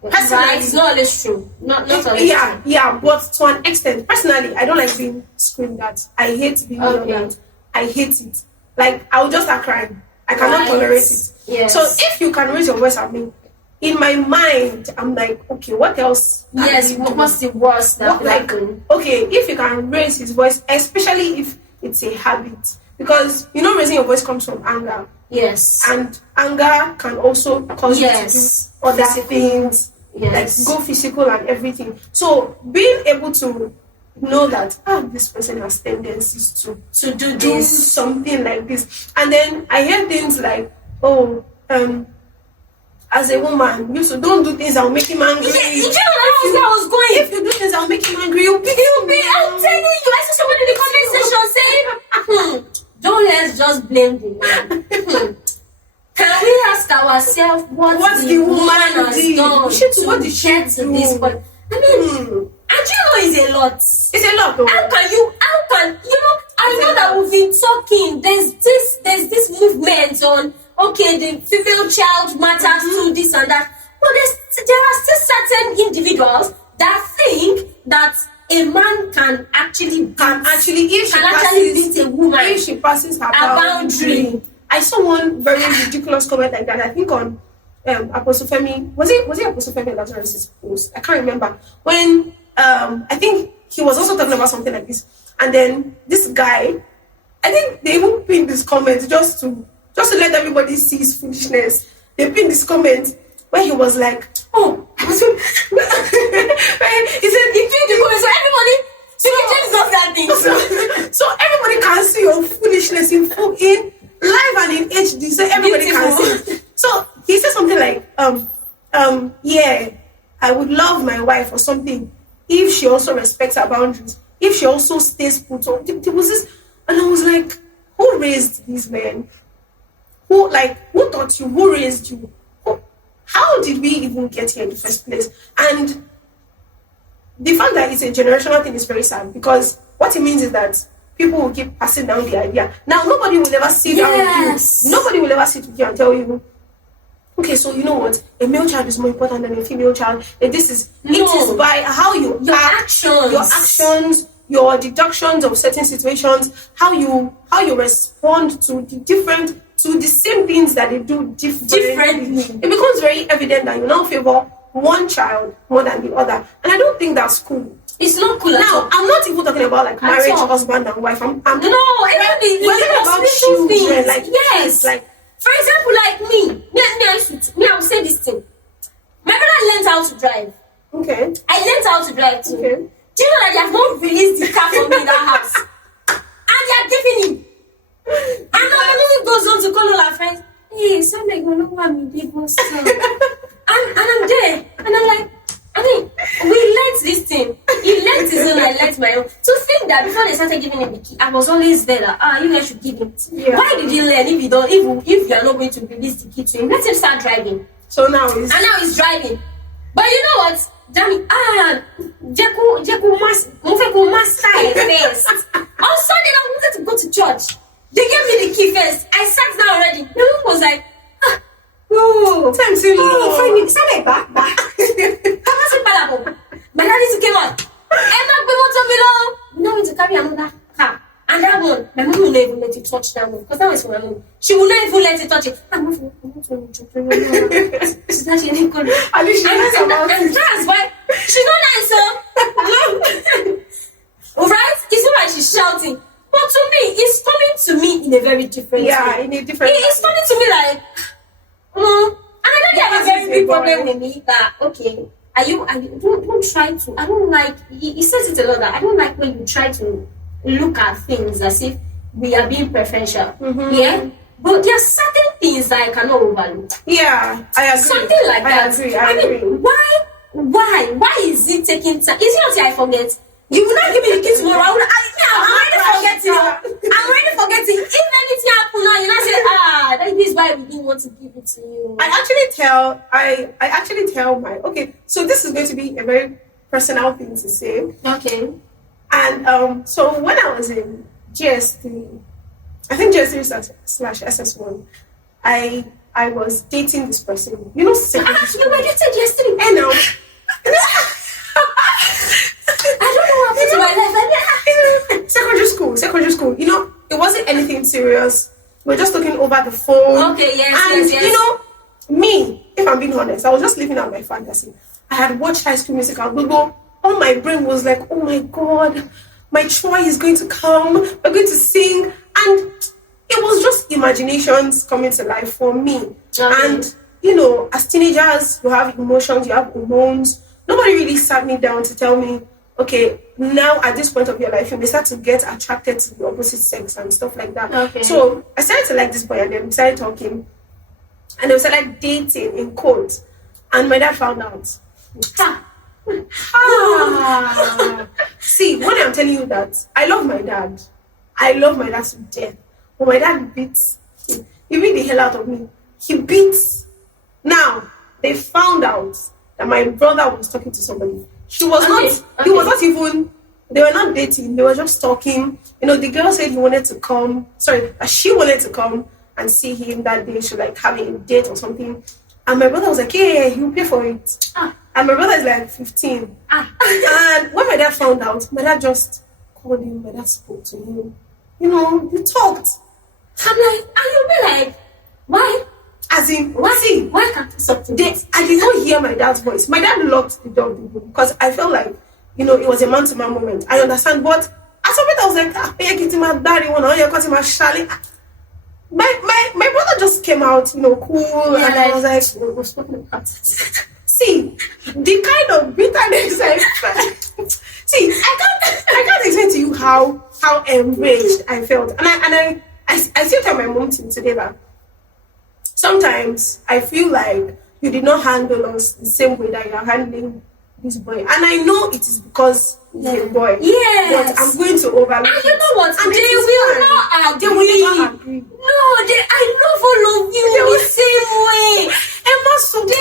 Personally, it's not always true. Not always true. Yeah, but to an extent. Personally, I don't like being screamed at. I hate being yelled at. I hate it. Like, I'll just start crying. I cannot tolerate it. Yes. So if you can raise your voice at me, in my mind, I'm like, okay, what else? Yes, what's the worst that happen? Okay, if you can raise his voice, especially if it's a habit, because raising your voice comes from anger. Yes. And anger can also cause you to do other things, like go physical and everything. So being able to know that this person has tendencies to do something like this, and then I hear things like, as a woman, you should don't do things that will make him angry. Yeah, you know that was where I was going. If you do things that will make him angry, you'll be. I'm telling you, I saw someone in the comment section saying, don't let's just blame the man. Can we ask ourselves what the woman has done to get to this point? I mean, and it's a lot. It's a lot, though. How can I know that we've been talking. There's this movement on the female child matters to this and that. But there are still certain individuals that think that a man can actually beat a woman if she passes her boundary. I saw one very ridiculous comment like that. I think on Apostle Femi, was it Apostle Femi Lazarus' post? I can't remember. When I think he was also talking about something like this, and then this guy, I think they even pinned this comment just to let everybody see his foolishness. They pinned this comment where he was like, he said he pinned the comment so everybody so everybody can see your foolishness in live and in HD, so everybody can see. So he said something like, I would love my wife or something if she also respects her boundaries, if she also stays put on. There was this, and I was like, who raised these men? Who taught you? Who raised you? How did we even get here in the first place? And the fact that it's a generational thing is very sad, because what it means is that people will keep passing down the idea. Now, nobody will ever sit down with you. Nobody will ever sit with you and tell you, okay, so you know what? A male child is more important than a female child. It is by how your actions, your deductions of certain situations, how you respond to the same things that they do differently. It becomes very evident that you now favor one child more than the other, and I don't think that's cool. It's not cool at Now, all. I'm not even talking about like marriage, all. husband and wife. I'm No, even the we're talking about hospital children. things. Like Yes. like For example, like me, I will say this thing. My brother learned how to drive. okay, I learned how to drive too. okay. Do you know that they have not released the car for me in that house? And they are giving him. And now my mom goes on to call all her friends. Hey, sound like you know what I'm people still. And I'm there. And I'm like, I mean, we learned this thing. He learned his own, I learned my own. To think that before they started giving him the key, I was always there that, you guys should give it. Yeah. Why did you learn if you are not going to release the key to him? Let him start driving. So now And now he's driving. But you know what? Jeku master first. On Sunday, I wanted to go to church. They gave me the key first. I sat down already. The mom was like, no. time to Find me. Sound like back. My daddy came out. We now need to carry another car. And that one, my mom will not even let it touch that one. Because that was for my mom. She will not even let it touch it. I'm not going to she's not even good. At least she knows about And that's why she's not nice, so. Alright? It's not like she's shouting. But to me, it's coming to me in a very different way. in a different It's coming to me like, and I don't have a very big problem with me that, okay, don't try to, I don't like, he says it a lot that I don't like when you try to look at things as if we are being preferential. Yeah? But there are certain things that I cannot overlook. Yeah, I agree. Something like that. I agree. Mean, why is it taking time? Is it until I forget? You will not give me the key tomorrow. I'm already forgetting. I'm already forgetting. If anything happens now, you not say, that is why we didn't want to give it to you. I actually tell my, okay, so this is going to be a very personal thing to say. Okay. And so when I was in GS3, I think GS3/SS1, I was dating this person. You know, secondary school. You were dating yesterday. I know. I don't know what happened to my life. Secondary school. You know, it wasn't anything serious. We were just talking over the phone. Okay, yes, and yes. you know, me, if I'm being honest, I was just living out my fantasy. I had watched High School Musical. All my brain was like, oh my God, my Troy is going to come. We're going to sing. And it was just imaginations coming to life for me. Okay. And, you know, as teenagers, you have emotions, you have hormones. Nobody really sat me down to tell me, okay, now at this point of your life, you may start to get attracted to the opposite sex and stuff like that. Okay. So I started to like this boy, and then we started talking. And then we started like dating in quotes. And my dad found out. See, when I'm telling you that, I love my dad. I love my dad to death. But my dad beats. He beat the hell out of me. He beats. Now, they found out that my brother was talking to somebody. He was not even, they were not dating, they were just talking. You know, the girl said she wanted to come and see him that day. She like having a date or something. And my brother was like, yeah, he'll pay for it. And my brother is like 15. And when my dad found out, my dad just called him, my dad spoke to him. You know, we talked. I'm like, and you'll be like, why? As in, Why can't you stop today? I did not hear my dad's voice. My dad locked the door because I felt like, you know, it was a man-to-man moment. I understand, but at some point I was like, you're getting my daddy, you're cutting my shally. My brother just came out, you know, cool, and I was like, we're spoken about it. see, the kind of bitterness I felt. See, I can't explain to you how enraged I felt, and I still tell my mom today that sometimes I feel like you did not handle us the same way that you are handling this boy, and I know it is because he's a boy. Yes, but I'm going to overlook. And you know what? And They will not agree. They will never agree. No, I love all of you the same way. Emma Sobe.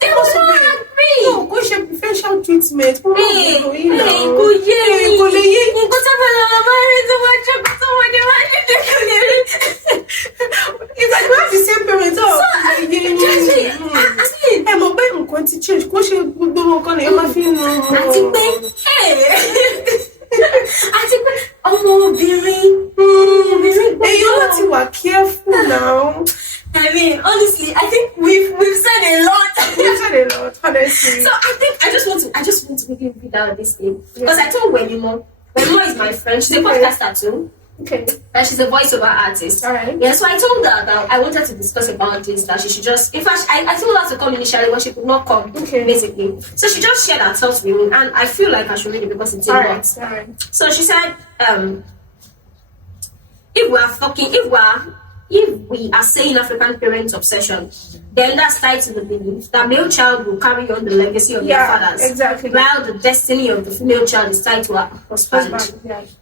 They will not agree. No, go share preferential treatment. It's like we have the same parents. Emma, but I'm going to change. Go share Emma feeling. Hey, you know what? You are careful now. I mean, honestly, I think we've said a without this thing. Because I told Wenimo is my friend. She's a podcaster too. Okay. And she's a voiceover artist. Alright. Yeah, so I told her that I wanted to discuss about this, that she should just, in fact, I told her to come initially, but she could not come, basically. So she just shared her thoughts with me, and I feel like I should read it because it's a lot. Alright. So she said, if we are saying African parents' obsession, then that's tied to the belief that male child will carry on the legacy of their fathers, exactly. while the destiny of the female child is tied to her husband.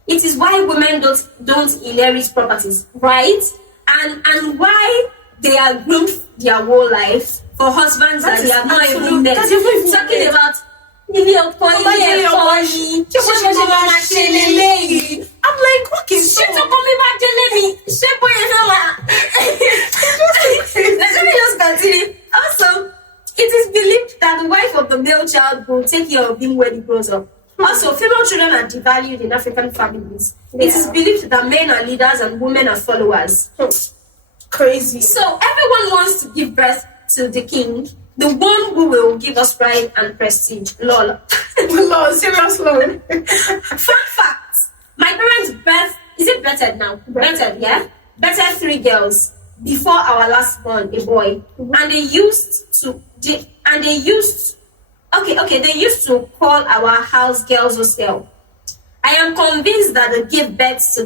It is why women don't inherit properties, right? And why they are groomed their whole life for husbands that they have not even met. Talking about I'm like, okay, so let me just continue. Also, it is believed that the wife of the male child will take care of him when he grows up. Also, female children are devalued in African families. It is believed that men are leaders and women are followers. Crazy. So everyone wants to give birth to the king, the one who will give us pride and prestige. Lol. Lol, serious lol. Fun fact: my parents birth is it bettered now? Bettered, yeah. Bettered 3 girls before our last born, a boy, and they used to call our house girls hostel. I am convinced that they gave birth to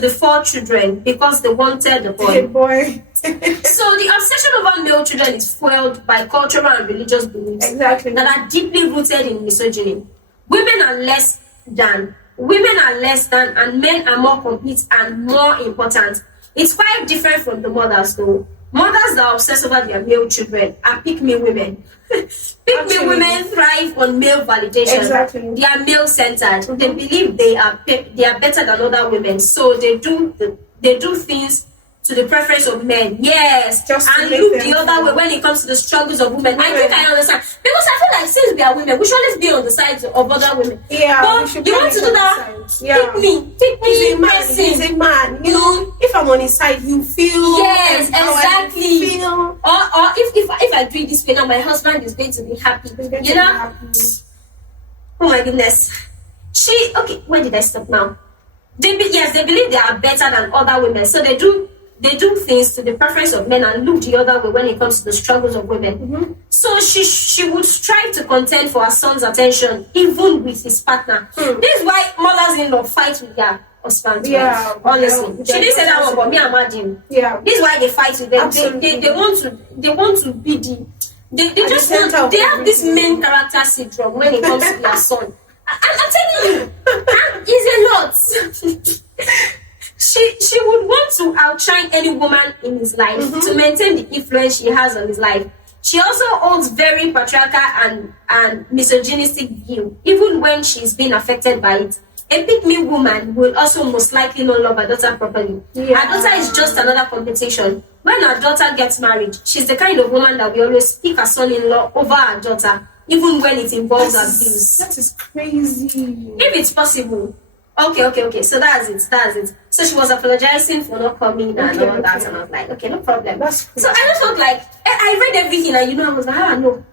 the 4 children because they wanted the boy. Hey boy. So the obsession over male children is fueled by cultural and religious beliefs that are deeply rooted in misogyny. Women are less than, and men are more complete and more important. It's quite different from the mothers, though. Mothers that are obsessed over their male children are pick-me women. Pick-me women thrive on male validation. They are male-centered. They believe they are better than other women, so they do things to the preference of men. Yes, and look the other way when it comes to the struggles of women. I think I understand, because I feel like since we are women, we should always be on the side of other women. Yeah, but you want to do that? Pick me. He's a man. You know, if I'm on his side, you feel. Yes, exactly. Or if I do it this way now, my husband is going to be happy. You know. Oh my goodness. Where did I stop now? They believe they are better than other women, so they do things to the preference of men and look the other way when it comes to the struggles of women. So she would strive to contend for her son's attention even with his partner. This is why mothers-in-law fight with their husbands. Yeah, honestly, she didn't say that one, but me and Martin. Yeah, this is why they fight with them. They want to be they have this main character syndrome when it comes to their son. I'm telling you, it's a lot. She would want to outshine any woman in his life to maintain the influence she has on his life. She also holds very patriarchal and misogynistic view, even when she's been affected by it. A pick-me woman will also most likely not love her daughter properly. Her daughter is just another competition. When her daughter gets married, she's the kind of woman that will always pick her son-in-law over her daughter, even when it involves abuse. That is crazy. If it's possible. Okay. So that's it. So she was apologizing for not coming and all that, and I was like, okay, no problem. So I just felt like I read everything, and I was like, no.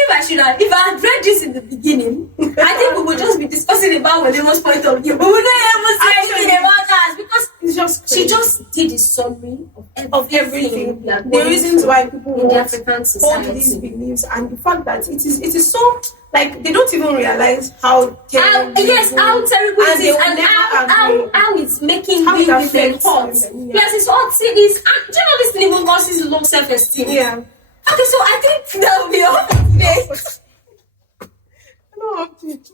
If I had read this in the beginning, I think we would just be discussing about Wadima's point of view. But we wouldn't ever say anything about that because it's just crazy. She just did a summary of everything. The reasons why people in the African society hold these beliefs, and the fact that it is so, like, they don't even realize how terrible it is, and how it's making women hot. Yes, it's hot. And journalists even causes low self-esteem. Yeah. Okay, so I think that will be all for today. No update.